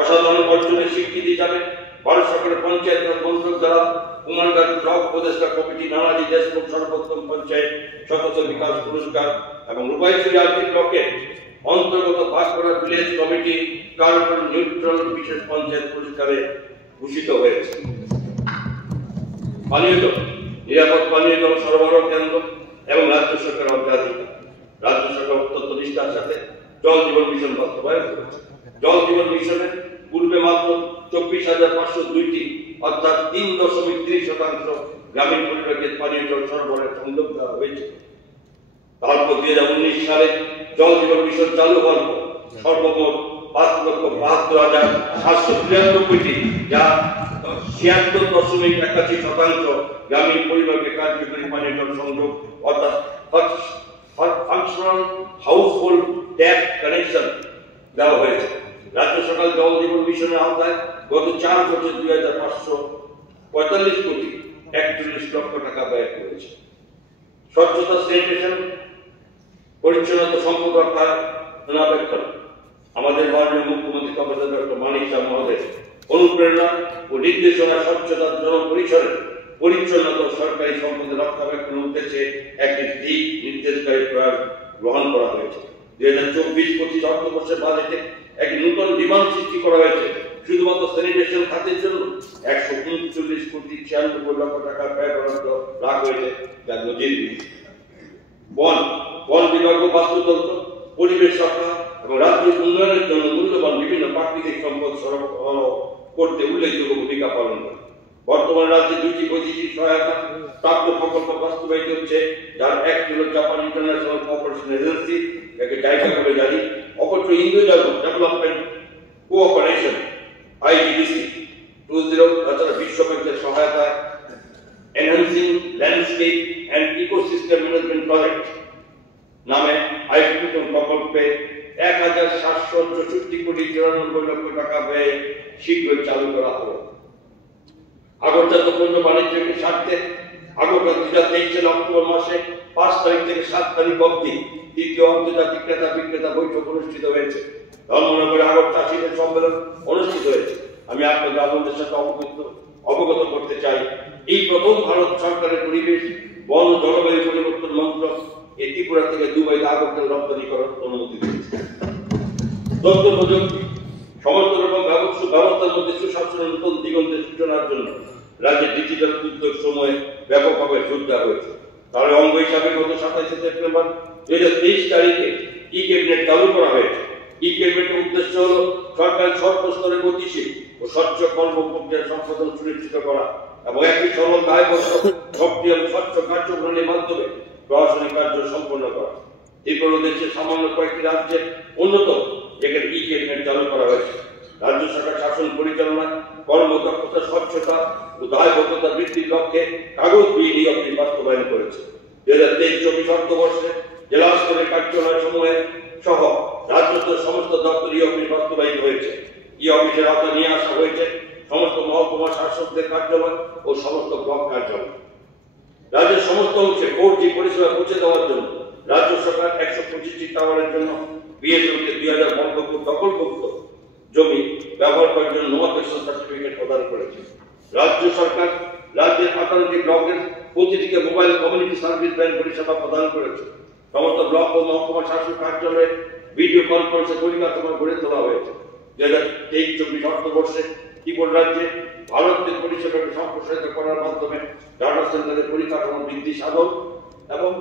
অসাধারণ অর্জনের স্বীকৃতি হিসাবে ভারত সরকারের পঞ্চায়েত মন্ত্রক দ্বারা কুমারঘাট ব্লক উপদেষ্টা কমিটি, নানাজি দেশমুখ সর্বোত্তম পঞ্চায়েত সতত বিকাশ পুরস্কার এবং রূপাইছড়ি আরটি ব্লকে অন্তর্গত ভাগ করা ভিলেজ কমিটি কার্বন নিউট্রাল বিশেষ পঞ্চায়েত পুরস্কারে ভূষিত হয়েছে। পানীয় জল, নিরাপদ পানীয় জল সরবরাহ কেন্দ্র এবং রাজ্য সরকারের অগ্রাধিকার। রাজ্য সরকার অত্যন্ত নিষ্ঠার সাথে জল জীবন মিশন বাস্তবায়ন করেছে। জল জীবন মিশনের পূর্বে মাত্র 24,502টি অর্থাৎ 3.30% গ্রামীণ পরিবারকে পানীয় জল সরবরাহের সংযোগ দেওয়া হয়েছে। তারপর 2019 সালে জল জীবন মিশন চালু হওয়ার পর সর্বমোট 5,72,793টি, যা 76.81% গ্রামীণ পরিবারকে কার্যকরী পানীয় জল সংযোগ অর্থাৎ ফাংশনাল হাউসহোল্ড ট্যাপ কানেকশন দেওয়া হয়েছে। রাজ্য সরকার জল জীবন মিশনের আওতায় গত 4 বছর 2,545,41,00,000 টাকা ব্যয় করেছে। স্বচ্ছতা, স্যানিটেশন, পরিচ্ছন্নতা সম্পদ রক্ষা রক্ষণাবেক্ষণ আমাদের মাননীয় মুখ্যমন্ত্রী প্রফেসর ডক্টর মানিক শাহ মহোদয় অনুপ্রেরণা ও নির্দেশনা স্বচ্ছতার জনপরিসরে পরিচ্ছন্নতা সরকারি সম্পদের রক্ষণাবেক্ষণের উদ্দেশ্যে একটি দিক নির্দেশকারী প্রয়াস গ্রহণ করা হয়েছে। 2024-25 অর্থবর্ষের বাজেটে একটি নতুন ডিমান্ড সৃষ্টি করা হয়েছে শুধুমাত্র স্যানিটেশন খাতের জন্য 139,96,00,000 টাকা ব্যয় বরাদ্দ রাখা হয়েছে, যা নজিরবিহীন। বন বিভাগ ও বাস্তুতন্ত্র, পরিবেশ রক্ষা এবং রাজ্যের উন্নয়নের জন্য মূল্যবান বিভিন্ন প্রাকৃতিক সম্পদ সরবরাহ করতে উল্লেখযোগ্য ভূমিকা পালন করে। বর্তমানে রাজ্যে 2টি বৈদেশিক সহায়তা প্রাপ্ত প্রকল্প বাস্তবায়িত হচ্ছে, যার একটি হল জাপান ইন্টারন্যাশনাল কোঅপারেশন এজেন্সি, যাকে জাইকা বলে জানি, অপরটি ইন্দো ডেভেলপমেন্ট কোঅপারেশন IDDC 20, তাছাড়া বিশ্ব ব্যাংকের সহায়তায় enhancing landscape and ecosystem management project নামে আয়োজিত প্রকল্পে 1,764,94,00,000 টাকা ব্যয়ে শীঘ্রই চালু করা হবে। আগরতলা পণ্য বাণিজ্যকে স্বার্থে আগরতলা 2023 সালের অক্টোবর মাসে 5 তারিখ থেকে 7 তারিখ অবধি দ্বিতীয় আন্তর্জাতিক ক্রেতা বিক্রেতা বৈঠক অনুষ্ঠিত হয়েছে। ধর্মনগরে আগর চাষীদের সম্মেলন অনুষ্ঠিত হয়েছে। আমি আপনাদের আনন্দের সাথে অবগত করতে চাই, এই প্রথম ভারত সরকারের পরিবেশ, বন ও জলবায়ু পরিবর্তন মন্ত্রক এই ত্রিপুরা থেকে দুবাইতে আগরতলা রপ্তানি করার অনুমতি দিয়েছে। তথ্য প্রযুক্তি সমস্ত রকম ব্যবস্থার মধ্যে সুশাসনের নতুন দিগন্তের সূচনার জন্য রাজ্যের ডিজিটাল উদ্যোগ সময়ে ব্যাপকভাবে জোর দেওয়া হয়েছে। তার অঙ্গ হিসাবে গত 27 সেপ্টেম্বর 2023 তারিখে ই ক্যাবিনেট চালু করা হয়েছে। ই ক্যাবিনেটের উদ্দেশ্য হল সরকার সর্বস্তরে গতিশীল ও স্বচ্ছ কর্ম প্রক্রিয়ার সম্পাদন সুনিশ্চিত করা এবং একটি সরল দায়বদ্ধ সক্রিয় স্বচ্ছ কার্যপ্রণালীর মাধ্যমে প্রশাসনিক কার্য সম্পন্ন করা। ত্রিপুরা দেশের সামান্য কয়েকটি রাজ্যের অন্যতম যেখানে ই ক্যাবিনেট চালু করা হয়েছে। রাজ্য সরকার শাসন পরিচালনায় কর্মদক্ষতা, স্বচ্ছতা ও দায়বদ্ধতা বৃদ্ধির লক্ষ্যে কাগজবিহীন এই অফিস বাস্তবায়ন করেছে। 2023-24 অর্থবর্ষে জেলা স্তরের কার্যালয় সমূহে সহ রাজ্য স্তরের সমস্ত দপ্তর ই অফিস বাস্তবায়িত হয়েছে। ই অফিসের আওতায় নিয়ে আসা হয়েছে সমস্ত মহকুমা শাসকদের কার্যালয় ও সমস্ত ব্লক কার্যালয়। রাজ্যের সমস্ত অংশে 4G পরিষেবা পৌঁছে দেওয়ার জন্য রাজ্য সরকার 125টি টাওয়ারের জন্য বিএসএনএলকে 2000 বর্গফুট দখলমুক্ত জমি ব্যবহার করার জন্য নোটিফিকেশন সার্টিফিকেট প্রদান করেছে। রাজ্য সরকার রাজ্যের 58টি ব্লকের প্রতিটিকে মোবাইল কমিউনিটি সার্ভিস ভ্যান পরিষেবা প্রদান করেছে। সমস্ত ব্লক ও মহকুমা শাসক কার্যালয়ে ভিডিও কনফারেন্সের পরিকাঠামো গড়ে তোলা হয়েছে। 2023-24 অর্থবর্ষে ত্রিপুরা রাজ্যে ভারতের পরিষেবাকে সম্প্রসারিত করার মাধ্যমে ডাটা সেন্টারের পরিকাঠামো বৃদ্ধি সাধন এবং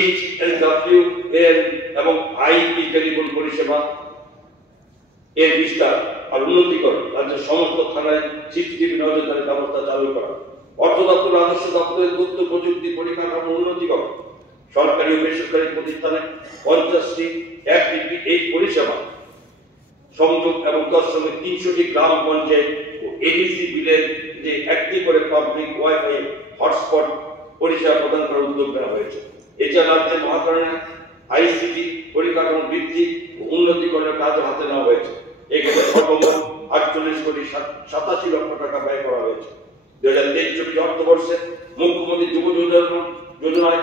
HLWAN এবং IP টেলিফোন পরিষেবা এর বিস্তার আর উন্নতিকরণ, রাজ্যের সমস্ত থানায় CCTV নজরদারি ব্যবস্থা চালু করা, অর্থ দপ্তর রাজস্ব দপ্তরের তথ্য প্রযুক্তি পরিকাঠামো উন্নতিকরণ, সরকারি ও বেসরকারি প্রতিষ্ঠানে 50টি FTTH পরিষেবা সংযোগ এবং তার সঙ্গে 300টি গ্রাম পঞ্চায়েত ও ADC বিলের যে একটি করে পাবলিক ওয়াইফাই হটস্পট পরিষেবা প্রদান করার উদ্যোগ নেওয়া হয়েছে। এছাড়া রাজ্যের মহাকারণে ICT পরিকাঠামো বৃদ্ধি ও উন্নতিকরণের কাজ হাতে নেওয়া হয়েছে। এক্ষেত্রে সর্বমোট 48,87,00,000 টাকা ব্যয় করা হয়েছে। 2023-24 অর্থবর্ষে মুখ্যমন্ত্রী যুব যোজনায়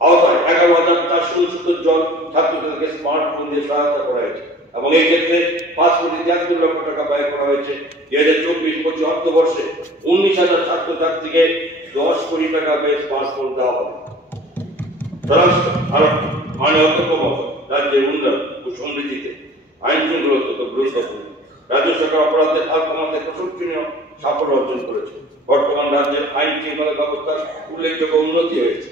আওতায় 11,469 জন ছাত্রছাত্রীকে স্মার্টফোন দিয়ে সহায়তা করা হয়েছে এবং এই ক্ষেত্রে 5,73,00,000 টাকা ব্যয় করা হয়েছে। 2024-25 অর্থবর্ষে 19,000 ছাত্রছাত্রীকে 10 কোটি টাকা ব্যয়ে স্মার্টফোন দেওয়া হবে। আর অন্যতম রাজ্যের উন্নয়ন ও সমৃদ্ধিতে আইন শৃঙ্খলা অত্যন্ত গুরুত্বপূর্ণ। রাজ্য সরকার অপরাধের হার কমাতে প্রশংসনীয় সাফল্য অর্জন করেছে। বর্তমান রাজ্যের আইন শৃঙ্খলা ব্যবস্থার উল্লেখযোগ্য উন্নতি হয়েছে।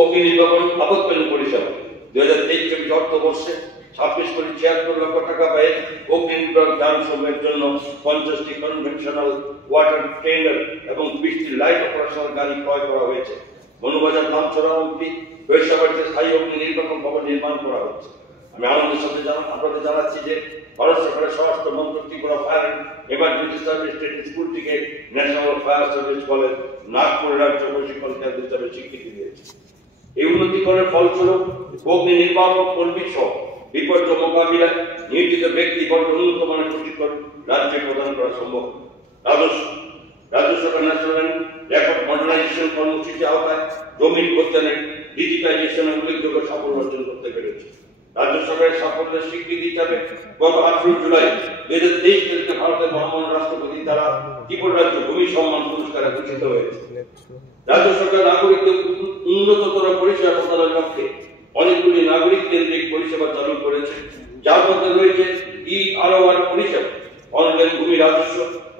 অগ্নি নির্বাপন আপৎকালীন পরিষেবা 2023-24 অর্থবর্ষে 26,76,00,000 টাকা ব্যয়ে অগ্নি নির্বাপন যান সমূহের জন্য 50টি কনভেনশনাল ওয়াটার ট্রেনার এবং 20টি লাইট অপারেশনাল গাড়ি ক্রয় করা হয়েছে। মনুবাজার নামছড়া অবধি বেসরকারিতে স্থায়ী অগ্নি নির্বাপন ভবন নির্মাণ করা হচ্ছে। আমি আনন্দের সাথে আপনাদের জানাচ্ছি যে ভারত সরকারের স্বরাষ্ট্র মন্ত্রক Tripura fire emergency service training স্কুলটিকে national fire service college Nagpur রাজ্য প্রশিক্ষণ কেন্দ্র হিসাবে স্বীকৃতি দিয়েছে। এই উন্নতিকরণের ফলস্বরূপ অগ্নি নির্বাপক কর্মী সহ বিপর্যয় মোকাবিলায় নিয়োজিত ব্যক্তিবর্গ উন্নত মানের প্রশিক্ষণ রাজ্যে প্রদান করা সম্ভব। রাজ্য সরকার ন্যাশনাল রেকর্ড মডার্নাইজেশন কর্মসূচি আওতায় জমির খতিয়ানের ডিজিটাইজেশনে উল্লেখযোগ্য সাফল্য অর্জন করতে পেরেছে। রাজ্য সরকারের সাফল্যের স্বীকৃতি হিসাবে গত 18 জুলাই 2023 তারিখে ভারতের মহামান্য রাষ্ট্রপতি দ্বারা ত্রিপুরা রাজ্য ভূমি সম্মান পুরস্কারে ভূষিত হয়েছে। রাজ্য সরকার নাগরিকদের উন্নততর পরিষেবা প্রদানের লক্ষ্যে অনেকগুলি নাগরিক কেন্দ্রিক পরিষেবা চালু করেছে, যার মধ্যে রয়েছে EROR পরিষেবা, অনলাইন ভূমি রাজস্ব,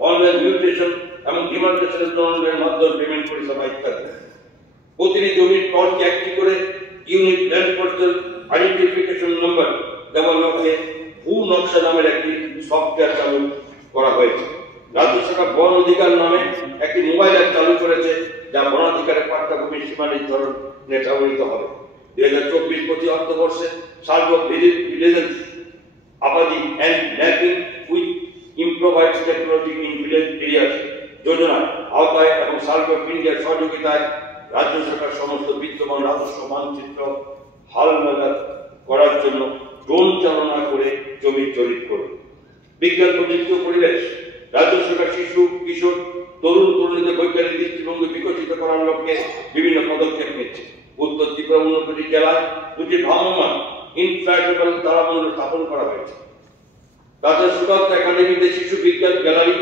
অনলাইন মিউটেশন এবং ডিমার্কেশনের অনলাইন মাধ্যমে পেমেন্ট পরিষেবা ইত্যাদি। প্রতিটি জমির প্লটকে একটি করে ইউনিক ল্যান্ড পার্সেল আইডেন্টিফিকেশন নম্বর দেওয়ার লক্ষ্যে ভূ নকশা নামের একটি সফটওয়্যার চালু করা হয়েছে। রাজ্য সরকার বন অধিকার নামে একটি মোবাইল অ্যাপ চালু করেছে, যা বনাধিকারের পাট্টা ভূমির সীমা নির্ধারণে ব্যবহৃত হবে। 2024-25 অর্থবর্ষে survey villages abadi and mapping with improvised technology in village areas যোজনা আওতায় এবং সার্ভে অফ ইন্ডিয়ার সহযোগিতায় রাজ্য সরকার সমস্ত বিদ্যমান রাজস্ব মানচিত্র হালনাগাদ করার জন্য ড্রোন চালনা করে জমি জরিপ করবে। বিজ্ঞান প্রযুক্তি ও পরিবেশ রাজ্য সরকার শিশু কিশোর তরুণ তরুণীদের বৈজ্ঞানিক দৃষ্টিভঙ্গি বিকশিত করার লক্ষ্যে বিভিন্ন পদক্ষেপ নিচ্ছে। উত্তর ত্রিপুরা 59টি জেলায় 2টি ভ্রাম্যমাণ ইনফ্ল্যাটেবল তারামণ্ডল স্থাপন করা হয়েছে। তাদের সুদত্ত একাডেমিতে শিশু বিজ্ঞান গ্যালারি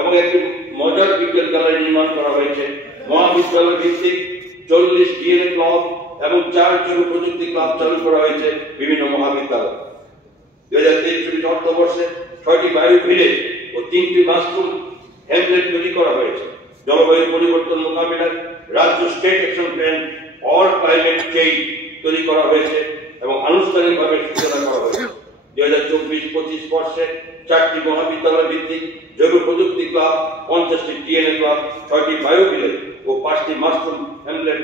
এবং একটি মজার বিজ্ঞান গ্যালারি নির্মাণ করা হয়েছে। মহাবিদ্যালয় ভিত্তিক 40 DNA ক্লাব এবং 4 যুব প্রযুক্তি ক্লাব চালু করা হয়েছে বিভিন্ন মহাবিদ্যালয়। 2023-24 অর্থবর্ষে 6টি বায়ু ভিলেজ ও 3টি মাশরুম হ্যামলেট তৈরি করা হয়েছে। জলবায়ু পরিবর্তন মোকাবিলায় রাজ্য state action plan all climate change তৈরি করা হয়েছে এবং আনুষ্ঠানিকভাবে সূচনা করা হয়েছে। 2024-25 বর্ষে 4টি মহাবিদ্যালয় ভিত্তিক জৈব প্রযুক্তি ক্লাব, 50টি DNA ক্লাব, 6টি বায়ু ভিলেজ ও 5টি মাশরুম হ্যামলেট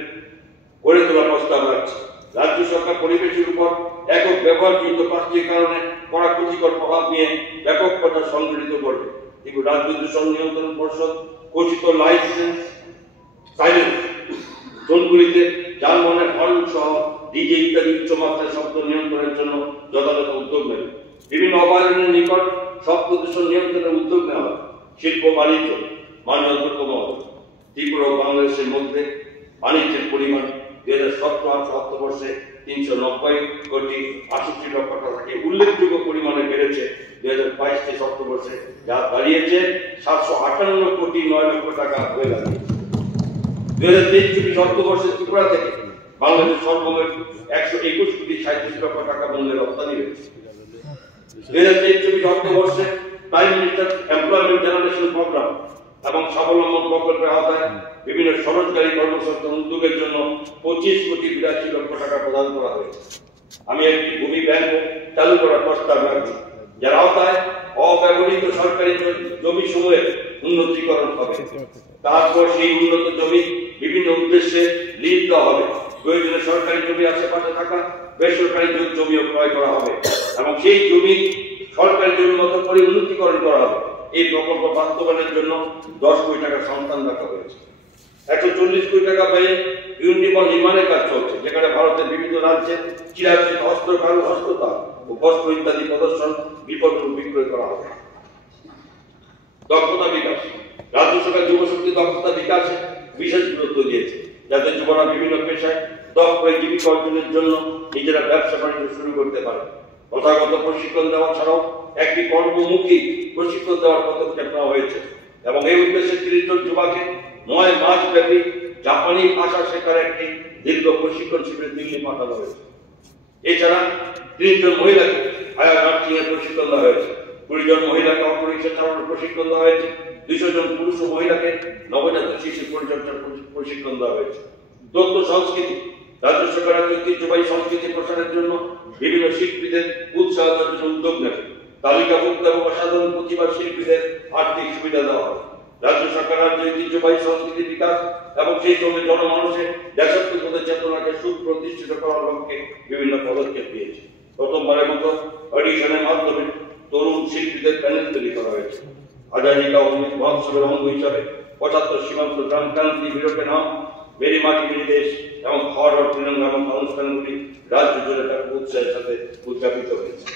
গড়ে তোলার প্রস্তাব রাখছে। রাজ্য সরকার পরিবেশের উপর একক ব্যবহারযোগ্য প্লাস্টিকের কারণে পড়া ক্ষতিকর প্রভাব নিয়ে ব্যাপক প্রচার সংগঠিত করবে। কিন্তু রাজ্য দূষণ নিয়ন্ত্রণ পর্ষদ ঘোষিত লাইসেন্স সাইলেন্স জোনগুলিতে যানবাহনের হর্ন সহ ডিজে ইত্যাদি উচ্চমাত্রায় শব্দ নিয়ন্ত্রণের জন্য যথাযথ উদ্যোগ নেবে। বিভিন্ন অভয়ারণ্যের নিকট শব্দ দূষণ নিয়ন্ত্রণের উদ্যোগ নেওয়া হবে। শিল্প বাণিজ্য মানদণ্ড ত্রিপুরা ও বাংলাদেশের মধ্যে বাণিজ্যের পরিমাণ 2017-18 অর্থবর্ষে 390 কোটি 68 লক্ষ টাকা থেকে উল্লেখযোগ্য পরিমাণে বেড়েছে অর্থবর্ষে যা দাঁড়িয়েছে 758 কোটি 9 লক্ষ টাকা হয়ে দাঁড়িয়েছে। 2023-24 অর্থবর্ষে ত্রিপুরা থেকে বাংলাদেশ সর্বমোট 121 কোটি 37 লক্ষ টাকা মূল্যের রপ্তানি হয়েছে। 2023-24 অর্থবর্ষে prime minister employment generation programme এবং স্বাবলম্বন প্রকল্পের আওতায় বিভিন্ন সরকারি কর্মসংস্থান উদ্যোগের জন্য 25 কোটি 82 লক্ষ টাকা প্রদান করা হয়েছে। আমি একটি ভূমি ব্যাংক চালু করার প্রস্তাব রাখছি, যার আওতায় অব্যবহৃত সরকারি জমি সমূহের উন্নতিকরণ হবে। তারপর সেই উন্নত জমি বিভিন্ন উদ্দেশ্যে লিজ দেওয়া হবে। প্রয়োজনে সরকারি জমি আশেপাশে থাকা বেসরকারি জমিও ক্রয় করা হবে এবং সেই জমি সরকারি জমির মতো করে উন্নতিকরণ করা হবে। এই প্রকল্প বাস্তবায়নের জন্য 10 কোটি টাকা সন্তান রাখা হয়েছে। 140 কোটি টাকা ব্যয়ে ইউনিটি মল নির্মাণের কাজ চলছে, যেখানে ভারতের বিভিন্ন রাজ্যে চিরাচরিত হস্তকারু, হস্ততাঁত ও বস্ত্র ইত্যাদি প্রদর্শন বিপণন বিক্রয় করা হবে। দক্ষতা বিকাশ। রাজ্য সরকার যুবশক্তি দক্ষতা বিকাশে বিশেষ গুরুত্ব দিয়েছে, যাতে যুবরা বিভিন্ন পেশায় দক্ষ জীবিকা অর্জনের জন্য নিজেরা ব্যবসা বাণিজ্য শুরু করতে পারে। প্রথাগত প্রশিক্ষণ দেওয়া ছাড়াও একটি কর্মমুখী প্রশিক্ষণ দেওয়ার পদক্ষেপ নেওয়া হয়েছে এবং এই উদ্দেশ্যে 30 জন যুবাকে 9 মাস ব্যাপী জাপানি ভাষা শেখার একটি দীর্ঘ প্রশিক্ষণ শিবিরে দিল্লি পাঠানো হয়েছে। এছাড়া 30 জন মহিলাকে হায়ার নার্সিং এর প্রশিক্ষণ দেওয়া হয়েছে। 20 জন মহিলাকে অটোরিক্সা চালানোর প্রশিক্ষণ দেওয়া হয়েছে। 200 জন পুরুষ ও মহিলাকে নবজাত শিশু পরিচর্যার প্রশিক্ষণ দেওয়া হয়েছে। তথ্য সংস্কৃতি। রাজ্য সরকার ঐতিহ্যবাহী সংস্কৃতি প্রসারের জন্য বিভিন্ন শিল্পীদের উৎসাহ দেওয়ার জন্য উদ্যোগ নেবে। তালিকাভুক্ত এবং অসাধারণ প্রতিভা শিল্পীদের আর্থিক সুবিধা দেওয়া হবে। রাজ্য সরকার রাজ্য ঐতিহ্যবাহী সংস্কৃতি বিকাশ এবং সেই সঙ্গে জনমানুষের দেশাত্মবোধের চেতনাকে সুপ্রতিষ্ঠিত করার লক্ষ্যে বিভিন্ন পদক্ষেপ নিয়েছে। প্রথমবারের মতো অডিশনের মাধ্যমে তরুণ শিল্পীদের প্যানেল তৈরি করা হয়েছে। আজাদিকা অমৃত মহোৎসবের অঙ্গ হিসাবে 75 সীমান্ত গ্রাম ক্রান্তি বিরোপে নাম মেরি মাটি মেরি দেশ এবং খড় তৃণঙ্গা এবং অনুষ্ঠানগুলি রাজ্য জুড়ে তার উৎসাহের সাথে উদযাপিত হয়েছে।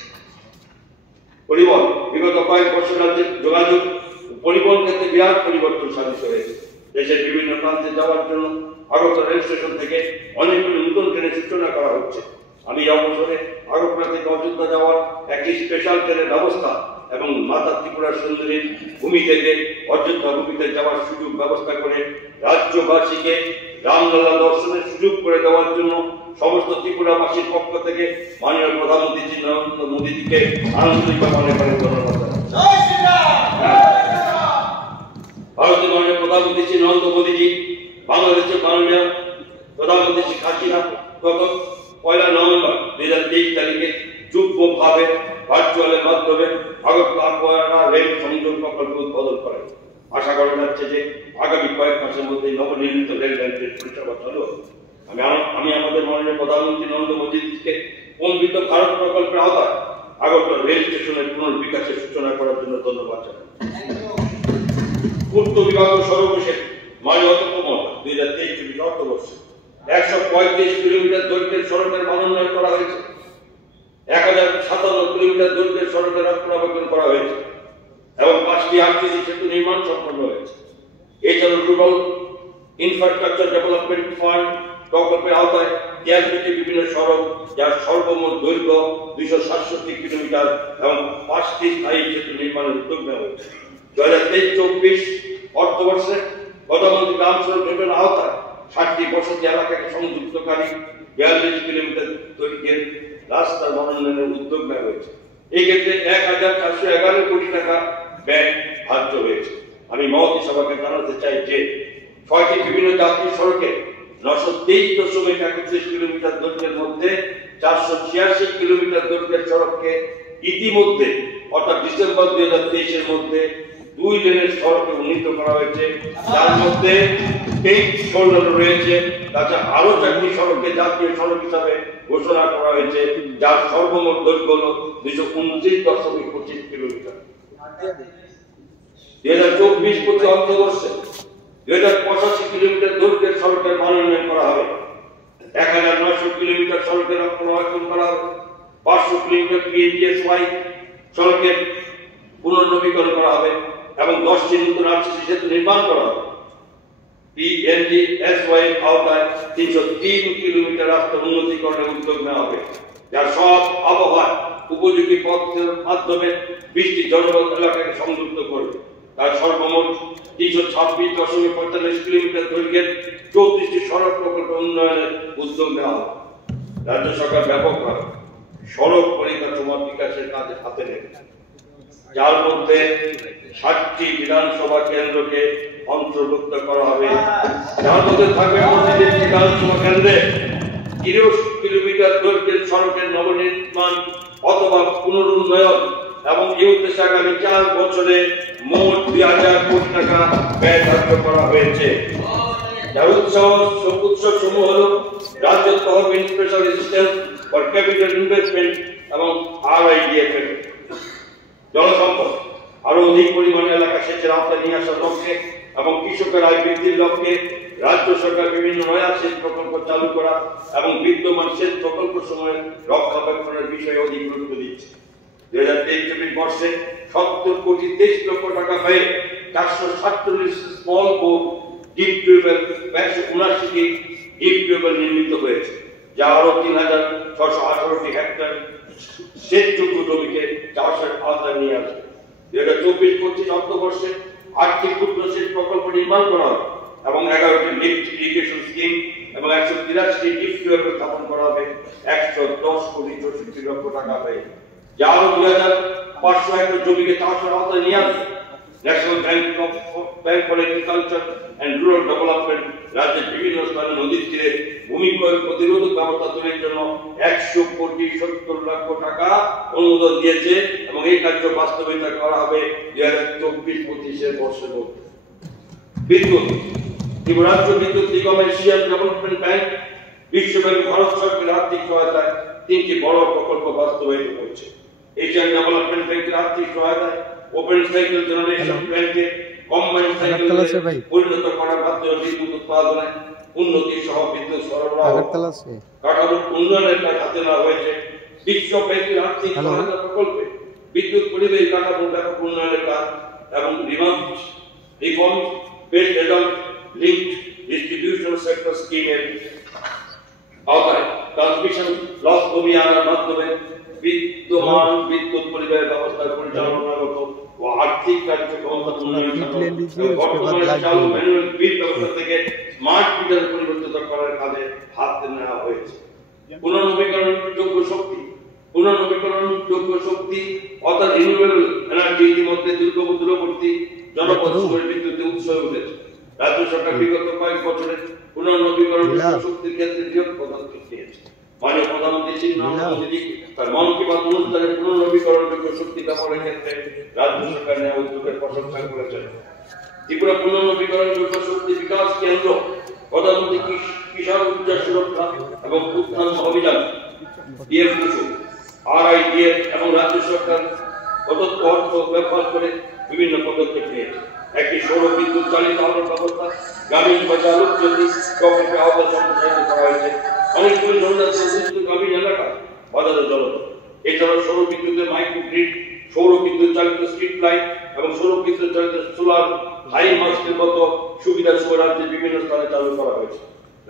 পরিবহন। বিগত কয়েক বছর রাজ্যের যোগাযোগ পরিবহন ক্ষেত্রে বিরাট পরিবর্তন সাধিত হয়েছে। দেশের বিভিন্ন প্রান্তে যাওয়ার জন্য আগরতলা রেল স্টেশন থেকে অনেকগুলি নতুন ট্রেনের সূচনা করা হচ্ছে। আমি এই অবসরে আগরতলা থেকে অযোধ্যা যাওয়ার একটি স্পেশাল ট্রেনের ব্যবস্থা এবং মাতা ত্রিপুরা সুন্দরীর ভূমি থেকে অযোধ্যা ভূমিতে যাওয়ার সুযোগ ব্যবস্থা করে রাজ্যবাসীকে রামলালা দর্শনের সুযোগ করে দেওয়ার জন্য সমস্ত ত্রিপুরাবাসীর পক্ষ থেকে মাননীয় প্রধানমন্ত্রী শ্রী নরেন্দ্র মোদীজিকে আন্তরিকভাবে অনেক ধন্যবাদ। ভারতের মাননীয় প্রধানমন্ত্রী শ্রী নরেন্দ্র মোদীজি বাংলাদেশের মাননীয় প্রধানমন্ত্রী শেখ হাসিনা গত 1 নভেম্বর 2023 তারিখে যুগ্মভাবে ভার্চুয়ালের মাধ্যমে আগরতলা রেল সংযোগ প্রকল্প উদ্বোধন করেন। আশা করা যাচ্ছে যে আগামী কয়েক মাসের মধ্যে নবনির্মিত রেল লাইনের পরিষেবা চালু হবে। আমি আমাদের মাননীয় প্রধানমন্ত্রী নরেন্দ্র মোদীজিকে অমৃত ভারত প্রকল্পের আওতায় আগরতলা রেল স্টেশনের পুনর্বিকাশের সূচনা করার জন্য ধন্যবাদ জানাই। পূর্ত বিভাগ সর্বশেষ মাননীয় অধ্যক্ষ মহোদয় 2023-24 অর্থবর্ষে 135 কিলোমিটার দৈর্ঘ্যের সড়কের মানোন্নয়ন করা হয়েছে। 1057 কিলোমিটার দৈর্ঘ্যের সড়কের রক্ষণাবেক্ষণ করা হয়েছে এবং 5টি আরটিসি সেতু নির্মাণ সম্পন্ন হয়েছে। এছাড়া রুরাল ইনফ্রাস্ট্রাকচার ডেভেলপমেন্ট ফান্ড প্রকল্পের আওতায় 83টি বিভিন্ন সড়ক, যার সর্বমোট দৈর্ঘ্য 267 কিলোমিটার এবং 5টি স্থায়ী সেতু নির্মাণের উদ্যোগ নেওয়া হয়েছে। 2023-24 অর্থবর্ষে প্রধানমন্ত্রী গ্রাম সড়ক যোজনার আওতায় 60টি বসতি এলাকাকে সংযুক্তকারী 42 কিলোমিটার দৈর্ঘ্যের রাস্তার মনোনয়নের উদ্যোগ নেওয়া হয়েছে। এই ক্ষেত্রে 1411 কোটি টাকা ব্যয় ধার্য হয়েছে। আমি মহতী সভাকে জানাতে চাই যে 6টি বিভিন্ন জাতীয় সড়কে 923.31 কিলোমিটার দৈর্ঘ্যের মধ্যে 486 কিলোমিটার দৈর্ঘ্যের সড়ককে ইতিমধ্যে অর্থাৎ ডিসেম্বর 2023 মধ্যে 2 লেনের সড়কে উন্নীত করা হয়েছে, যার মধ্যে 23 লেন রয়েছে। তাছাড়া আরো 4টি সড়ককে জাতীয় সড়ক হিসাবে ঘোষণা করা হয়েছে, যার সর্বমোট দৈর্ঘ্য হল 229.25 কিলোমিটার। 2024-25 অর্থবর্ষে 2085 কিলোমিটার দৈর্ঘ্যের সড়কের মানোন্নয়ন করা হবে। 1900 কিলোমিটার সড়কের রক্ষণাবেক্ষণ করা হবে। 500 কিলোমিটার PNGSY সড়কের পুনর্নবীকরণ করা হবে এবং 10টি নতুন আরটিসি সেতু নির্মাণ করা হবে। PNGSY আওতায় 303 কিলোমিটার রাস্তা উন্নতিকরণের উদ্যোগ নেওয়া হবে, যার সব আবহাওয়া উপযোগী পথের মাধ্যমে 20টি জনবহুল এলাকাকে সংযুক্ত করবে। তার সর্বমোট 326.45 কিলোমিটার দৈর্ঘ্যের 34টি সড়ক প্রকল্প উন্নয়নের উদ্যোগ নেওয়া হবে। রাজ্য সরকার ব্যাপকভাবে সড়ক পরিকাঠামো বিকাশের কাজে হাতে নেবে, যার মধ্যে 60টি বিধানসভা কেন্দ্রকে অন্তর্ভুক্ত করা হবে, যার মধ্যে থাকবে প্রতিটি বিধানসভা কেন্দ্রে 30 কিলোমিটার দৈর্ঘ্যের সড়কের নবনির্মাণ অথবা পুনরুন্নয়ন, এবং এই উদ্দেশ্যে আগামী 4 বছরে মোট 2000 কোটি টাকা ব্যয় ধার্য করা হয়েছে। যার উৎস সমূহ হল রাজ্য তহবিল, special assistance for capital investment এবং RIDF এর। জনসম্পদ আরো অধিক পরিমাণে এলাকা সেচের আওতায় নিয়ে আসার লক্ষ্যে এবং কৃষকের আয় বৃদ্ধির লক্ষ্যে রাজ্য সরকার বিভিন্ন নয়া সেচ প্রকল্প চালু করা এবং বিদ্যমান সেচ প্রকল্প সময়ের রক্ষণাবেক্ষণের বিষয়ে অধিক গুরুত্ব দিচ্ছে। 2023-24 বর্ষে 70,23,00,000 টাকা ব্যয়ে 447 স্মল বোর ডিপ টিউবওয়েল, 179টি ডিপ টিউবওয়েল নির্মিত হয়েছে, যা আরো 3,618টি হেক্টর সেচযোগ্য জমিকে চাষের আওতায় নিয়ে আসবে। 2024-25 অর্থবর্ষে 8টি ক্ষুদ্র সেচ প্রকল্প নির্মাণ করা হবে এবং 11টি লিফট ইরিগেশন স্কিম এবং 183টি ডিপ টিউবওয়েল স্থাপন করা হবে 110,64,00,000 টাকা ব্যয়ে, যা আরো 2,500 হেক্টর জমিকে চাষের আওতায় নিয়ে আসবে। National bank for agriculture and rural development রাজ্যের বিভিন্ন স্থানে নদীর তীরে ভূমিক্ষয় প্রতিরোধক ব্যবস্থা তৈরির জন্য 100,70,00,000 টাকা অনুমোদন দিয়েছে এবং এই কার্য বাস্তবায়িত করা হবে 2024-25 বর্ষের মধ্যে। বিদ্যুৎ ত্রিপুরা রাজ্য বিদ্যুৎ নিগম, এশিয়ান ডেভেলপমেন্ট ব্যাংক, বিশ্বব্যাংক, ভারত সরকারের আর্থিক সহায়তায় 3টি বড় প্রকল্প বাস্তবায়িত করছে। এশিয়ান ডেভেলপমেন্ট ব্যাংকের আর্থিক সহায়তায় ওপেন সাইকেল জেনারেশন প্ল্যান্টকে কম্বাইন্ড সাইকেলে পরিণত করার মাধ্যমে বিদ্যুৎ উৎপাদনে উন্নতি সহ বিদ্যুৎ সরবরাহ কাঠামো উন্নয়নের কাজ হাতে নেওয়া হয়েছে। বিশ্ব ব্যাংকের আর্থিক সহায়তা প্রকল্পে বিদ্যুৎ পরিবেশ কাঠামো ব্যাপক উন্নয়নের কাজ এবং reform based adult linked distribution sector স্কিমের আওতায় ট্রান্সমিশন লস কমিয়ে আনার মাধ্যমে বিদ্যমান বিদ্যুৎ পরিবাহের ব্যবস্থার পরিচালনাগত ও আর্থিক কার্যক্ষমতা উন্নয়ন বর্তমানে চালু ম্যানুয়াল বিল ব্যবস্থা থেকে স্মার্ট মিটার পরিবর্তিত করার কাজে হাত নেওয়া হয়েছে। পুনর্নবীকরণযোগ্য শক্তি অর্থাৎ রিনিউয়েবল এনার্জি ইতিমধ্যে দূরবর্তী জনপদ বিদ্যুতের উৎস হয়ে উঠেছে। রাজ্য সরকার বিগত কয়েক বছরে পুনর্নবীকরণযোগ্য শক্তির ক্ষেত্রে বৃহৎ পদক্ষেপ নিয়েছে। মাননীয় প্রধানমন্ত্রী শ্রী নরেন্দ্র মোদী তার মন কি বাত অনুষ্ঠানে পুনর্নবীকরণযোগ্য শক্তি ব্যবহারের ক্ষেত্রে রাজ্য সরকার নেওয়া উদ্যোগের প্রশংসা করেছেন। ত্রিপুরা পুনর্নবীকরণযোগ্য শক্তি বিকাশ কেন্দ্র, প্রধানমন্ত্রী কিষাণ ঊর্জা সুরক্ষা এবং উত্থান অভিযান DF কুসুম, RIDF এবং রাজ্য সরকার প্রদত্ত অর্থ ব্যবহার করে বিভিন্ন পদক্ষেপ নিয়েছে। একটি সৌর বিদ্যুৎ চালিত আলোর ব্যবস্থা গ্রামীণ বাজার জ্যোতি প্রকল্পের আওতায় সম্প্রসারিত করা হয়েছে। অনেকগুলি গ্রামীণ এলাকা বাজারে জলপথ। এছাড়াও সৌর বিদ্যুতের মাইক্রো গ্রিড, সৌর বিদ্যুৎ চালিত স্ট্রিট লাইট এবং সৌর বিদ্যুৎ চালিত সোলার হাই মাস্টের মতো সুবিধা রাজ্যের বিভিন্ন স্থানে চালু করা হয়েছে।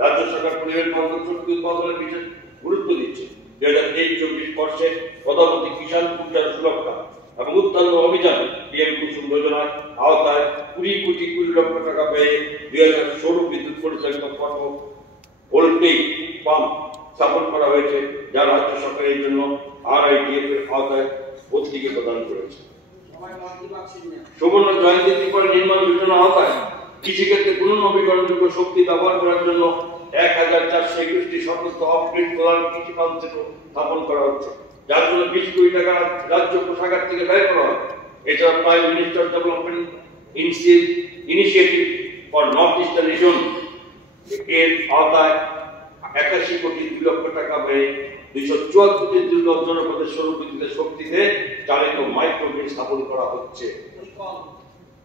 রাজ্য সরকার পরিবেশ বান্ধব শক্তি উৎপাদনের বিশেষ গুরুত্ব দিচ্ছে। 2023-24 বর্ষে প্রধানমন্ত্রী কিষাণ ঊর্জা সুরক্ষা এবং উত্থান অভিযান PM কুসুম যোজনার আওতায় 20,20,00,000 টাকা ব্যয়ে 2000 সৌর বিদ্যুৎ পরিচালিত ফটো ভোল্টেইক পাম্প স্থাপন করা হয়েছে, যা রাজ্য সরকারের জন্য RIDF এর আওতায় ভর্তিকে প্রদান করেছে। সুবর্ণ জয়ন্তী ত্রিপুরা নির্মাণ যোজনার আওতায় কৃষিক্ষেত্রে পুনর্নবীকরণযোগ্য শক্তি ব্যবহার করার জন্য 1,421টি স্বতন্ত্র অফগ্রিড সোলার কৃষি পাম্প স্থাপন করা হচ্ছে, যার জন্য 20 কোটি টাকা রাজ্য কোষাগার থেকে ব্যয় করা হবে। এছাড়া prime minister development initiative for north eastern reason এর আওতায় 81,02,00,000 টাকা ব্যয়ে 274টি দুর্গম জনপদের সৌর বিদ্যুতের শক্তিতে চালিত মাইক্রোগ্রিড স্থাপন করা হচ্ছে।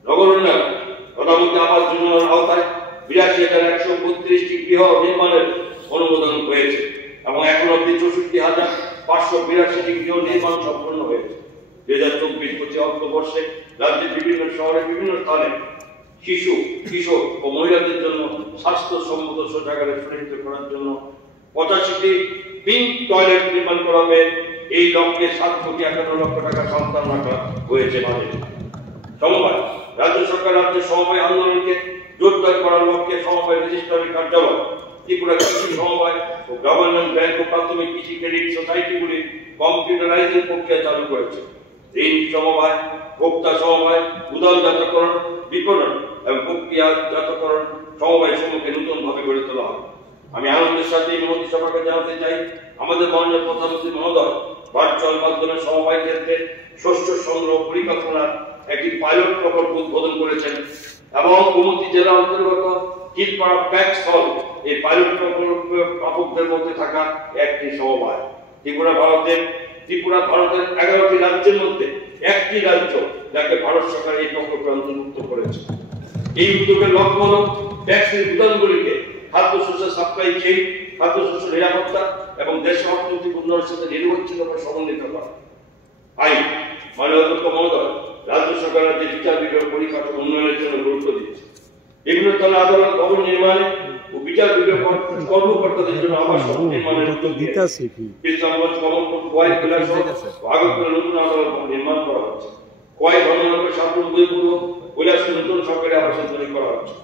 নগর উন্নয়ন প্রধানমন্ত্রী আবাস যোজনার আওতায় 82,132টি গৃহ নির্মাণের অনুমোদন হয়েছে এবং এখন অব্দি 64,582টি গৃহ নির্মাণ সম্পন্ন হয়েছে। 2024-25 অর্থবর্ষে রাজ্যের বিভিন্ন শহরে বিভিন্ন স্থানে শিশু, কিশোর ও মহিলাদের জন্য স্বাস্থ্যসম্মত শৌচাগার সুনিশ্চিত করার জন্য 85টি পিঙ্ক টয়লেট নির্মাণ করা হবে এই লক্ষ্যে 7,51,00,000 টাকা সন্তান রাখা হয়েছে বাজেটে। সমবায় রাজ্য সরকার রাজ্যের সমবায় আন্দোলনকে জোরদার করার লক্ষ্যে সমবায় রেজিস্ট্রারের কার্যালয়, ত্রিপুরা কৃষি সমবায় ও গভর্নমেন্ট ব্যাংক ও প্রাথমিক কৃষি ক্রেডিট সোসাইটিগুলি কম্পিউটারাইজিং প্রক্রিয়া চালু করেছে। ঋণ সমবায়, ভোক্তা সমবায়, উদারজাতকরণ, বিপণন এবং প্রক্রিয়াজাতকরণ সমবায় সমূহকে নতুনভাবে গড়ে তোলা হবে। আমি আনন্দের সাথে এই মন্ত্রিসভাকে জানাতে চাই, আমাদের মাননীয় প্রধানমন্ত্রী মহোদয় ভার্চুয়াল মাধ্যমে সমবায় ক্ষেত্রে শস্য সংগ্রহ পরিকল্পনার একটি পাইলট প্রকল্প উদ্বোধন করেছেন এবং গোমতী জেলা অন্তর্গত কিলপাড়া প্যাক্স হল এই পাইলট প্রকল্পের প্রাপকদের মধ্যে থাকা একটি সমবায়। ত্রিপুরা ভারতের 11টি রাজ্যের মধ্যে একটি রাজ্য যাকে ভারত সরকার এই প্রকল্পে অন্তর্ভুক্ত করেছে। এই উদ্যোগের লক্ষ্য হল ট্যাক্সের গুদামগুলিকে খাদ্যশস্যের সাপ্লাই চেইন, খাদ্যশস্য নিরাপত্তা এবং দেশের অর্থনৈতিক উন্নয়নের সাথে নিরবচ্ছিন্নভাবে সমন্বিত করা। আইন মাননীয় অধ্যক্ষ মহোদয়, রাজ্য সরকার রাজ্যের বিচার বিভাগ পরিকাঠামো উন্নয়নের জন্য গুরুত্ব দিচ্ছে। বিভিন্ন তলে আদালত ভবন নির্মাণে ও বিচার বিভাগ কর্মকর্তাদের জন্য আবাস নির্মাণের উদ্যোগ দিয়েছে। ইসলামাবাদ, কমলপুর, কোয়াই, কৈলাসহর ও আগরতলা নতুন আদালত ভবন নির্মাণ করা হচ্ছে। কোয়াই, ধর্মনগর, সাতপুর, উদয়পুর ও কৈলাসহর নতুন সরকারি আবাসন তৈরি করা হচ্ছে।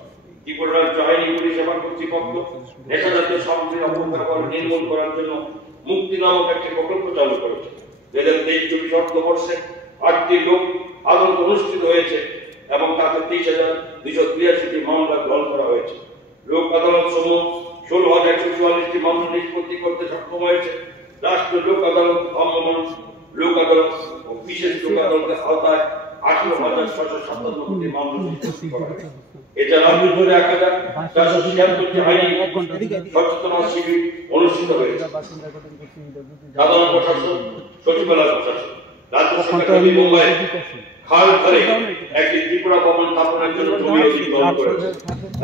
ত্রিপুরা রাজ্য আইনি পরিষেবা কর্তৃপক্ষ নেশাজাতীয় সামগ্রীর অপব্যবহার নির্মূল করার জন্য মুক্তি নামক একটি প্রকল্প চালু করেছে। 2023-24 অর্থবর্ষে 8টি লোক আদালত অনুষ্ঠিত হয়েছে এবং তাতে 23,283টি মামলা গ্রহণ করা হয়েছে। লোক আদালত সমূহ 16,144টি মামলা নিষ্পত্তি করতে সক্ষম হয়েছে। রাষ্ট্রীয় লোক আদালত, ভ্রাম্যমাণ লোক আদালত ও বিশেষ লোক আদালতের আওতায় 18,657টি মামলা নিষ্পত্তি করা হয়েছে। এছাড়া রাজ্যজুড়ে 1,476টি আইনি সচেতনতা শিবির অনুষ্ঠিত হয়েছে। সাধারণ প্রশাসন, সচিবালয় প্রশাসন রাজ্য সরকার মুম্বাই খাল ধরে একটি ত্রিপুরা ভবন স্থাপনের জন্য জমি অধিগ্রহণ করেছে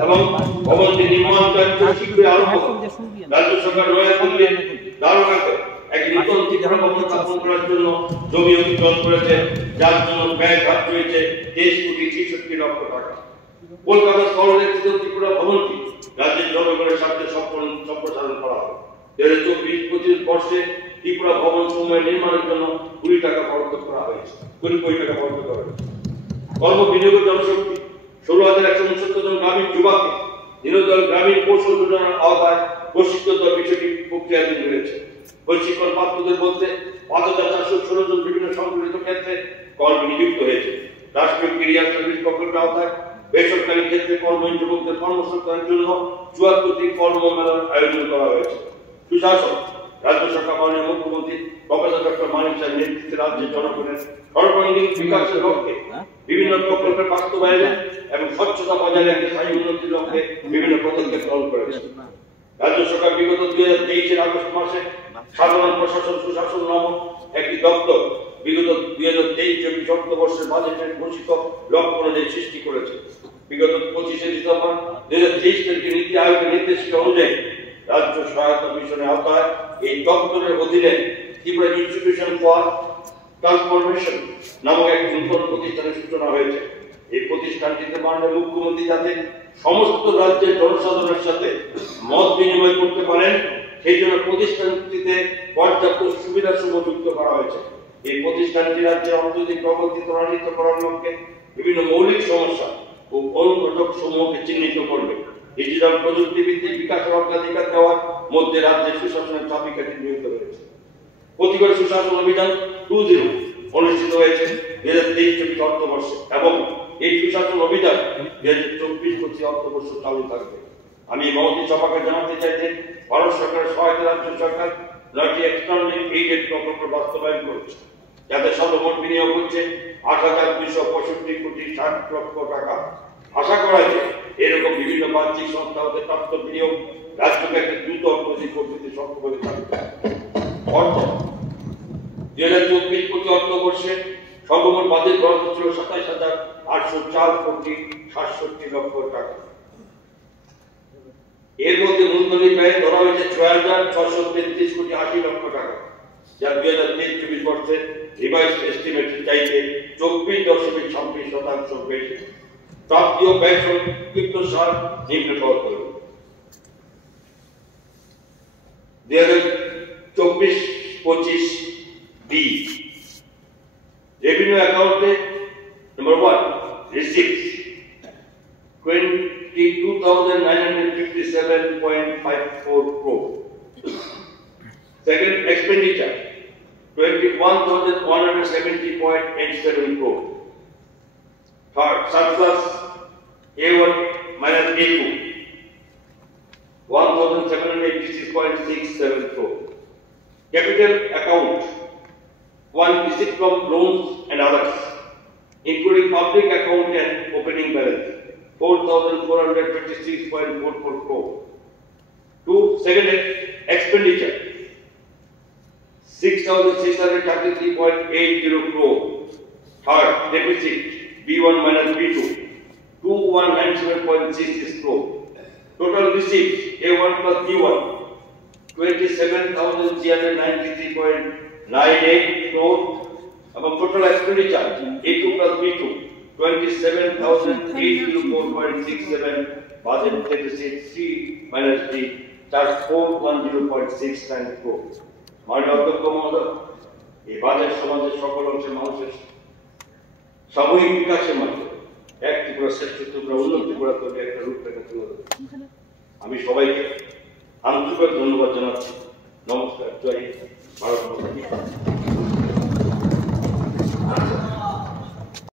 এবং ভবনটি নির্মাণ কার্য শীঘ্রই আরম্ভ হবে। রাজ্য সরকার নয়াদিল্লির দ্বারকাতে একটি নতুন ত্রিপুরা ভবন স্থাপন করার জন্য জমি অধিগ্রহণ করেছে, যার জন্য ব্যয় ধার্য হয়েছে 23,63,00,000 টাকা। কলকাতা শহরে ত্রিপুরা ভবনটি রাজ্যের জনগণের স্বার্থে সম্প্রসারণ করা হবে। 2024-25 বর্ষে ত্রিপুরা ভবন সমূহের নির্মাণের জন্য 20 টাকা বরাদ্দ করা হয়েছে। কর্ম বিনিয়োগ জনশক্তি 16,169 জন গ্রামীণ যুবককে দীনদয়াল গ্রামীণ কৌশল যোজনার আওতায় প্রশিক্ষণ দেওয়ার বিষয়টি প্রক্রিয়াধীন রয়েছে। প্রশিক্ষণ প্রাপ্তদের মধ্যে 5,416 জন বিভিন্ন সংগঠিত ক্ষেত্রে কর্মে নিযুক্ত হয়েছে। রাষ্ট্রীয় ক্যারিয়ার সার্ভিস প্রকল্পের আওতায় বেসরকারি ক্ষেত্রে কর্মহীন যুবকদের কর্মসংস্থানের জন্য 74টি কর্মমেলার আয়োজন করা হয়েছে। সুশাসন রাজ্য সরকার মাননীয় মুখ্যমন্ত্রী প্রফেসর ডক্টর মানিক সাহের নেতৃত্বে রাজ্যের জনগণের সর্বাঙ্গীন বিকাশের লক্ষ্যে বিভিন্ন প্রকল্পের বাস্তবায়নে এবং স্বচ্ছতা বজায় রেখে স্থায়ী উন্নতির লক্ষ্যে বিভিন্ন পদক্ষেপ গ্রহণ করেছে। রাজ্য সরকার বিগত 2023-এর আগস্ট মাসে সাধারণ প্রশাসন সুশাসন নামক একটি দপ্তর বিগত 2023-24 অর্থবর্ষের বাজেটের ঘোষিত লক্ষ্য অনুযায়ী সৃষ্টি করেছে। বিগত 25শে ডিসেম্বর 2023 তারিখে নীতি আয়োগের নির্দেশিকা অনুযায়ী রাজ্য সহায়তা মিশনের আওতায় এই দপ্তরের অধীনে ত্রিপুরা ইনস্টিটিউশন ফর ট্রান্সফরমেশন নামক একটি নতুন প্রতিষ্ঠানের সূচনা হয়েছে। এই প্রতিষ্ঠানটিতে মাননীয় মুখ্যমন্ত্রী যাতে সমস্ত রাজ্যের জনসাধারণের সাথে মত বিনিময় করতে পারেন, সেই জন্য প্রতিষ্ঠানটিতে পর্যাপ্ত সুবিধা সমূহ যুক্ত করা হয়েছে। এই প্রতিষ্ঠানটি রাজ্যের অর্থনৈতিক প্রগতি ত্বরান্বিত করার লক্ষ্যে বিভিন্ন মৌলিক সমস্যা ও অনুঘটক সমূহকে চিহ্নিত করবে। ডিজিটাল প্রযুক্তি ভিত্তিক বিকাশের অগ্রাধিকার দেওয়ার মধ্যে রাজ্যের সুশাসনের চাবিকাঠি নিহিত রয়েছে। প্রতিবার সুশাসন অভিযান 2.0 অনুষ্ঠিত হয়েছে 2023-24 অর্থবর্ষে এবং এই সুশাসন অভিযান 2024-25 অর্থবর্ষ চালু থাকবে। আমি মন্ত্রিসভাকে জানাতে চাই যে ভারত সরকারের সহায়তা রাজ্য সরকার 9টি এক্সটার্নাল এইডেড প্রকল্প বাস্তবায়ন করেছে, যাতে সর্বমোট বিনিয়োগ হচ্ছে 8,265,60,00,000 টাকা। আশা করা যায় এরকম বিভিন্ন বাহ্যিক সংস্থা হতে প্রাপ্ত বিনিয়োগ রাজ্যকে একটি দ্রুত অর্থনৈতিক প্রবৃদ্ধি সক্ষম করে থাকবে। অর্থ 2024-25 অর্থবর্ষে সর্বমোট বাজেট বরাদ্দ ছিল 27,804,67,00,000 টাকা। এর মধ্যে মূলধনী ব্যয় ধরা হয়েছে 6,633,80,00,000 টাকা, যা 2023-24 বর্ষে রিভাইজ এস্টিমেটের চাইতে 24.26% বেশি। প্রাপ্তি ও ব্যয় সংক্ষিপ্ত সার নিম্নতর করবে। 2024-25 D. Revenue account number 1, receipts 22,957.54 crore. Second, expenditure 21,170.87 crore. Third, surplus A1 minus A2 1,786.67 crore. Capital account 1, receipt from loans and others, including public account and opening balance 4,426.44 crore. 2, second, expenditure 6,633.80 crore. Third, deficit B1 minus B2 2197.66 crore. Total receipts A1 plus B1 27,393.98 crore. About total expenditure A2 plus B2 27,804.67. Budget deficit C minus D 410.69 crore. মাননীয় অধ্যক্ষ মহোদয়, এই budget সমাজের সকল অংশের মানুষের সামূহিক বিকাশের মাধ্যমে এক ত্রিপুরা শ্রেষ্ঠ ত্রিপুরা উন্নত ত্রিপুরা তৈরি একটা রূপরেখা তুলে ধরে। আমি সবাইকে আন্তরিক ধন্যবাদ জানাচ্ছি। নমস্কার, জয় হিন্দ, ভারত মাতা কি জয়।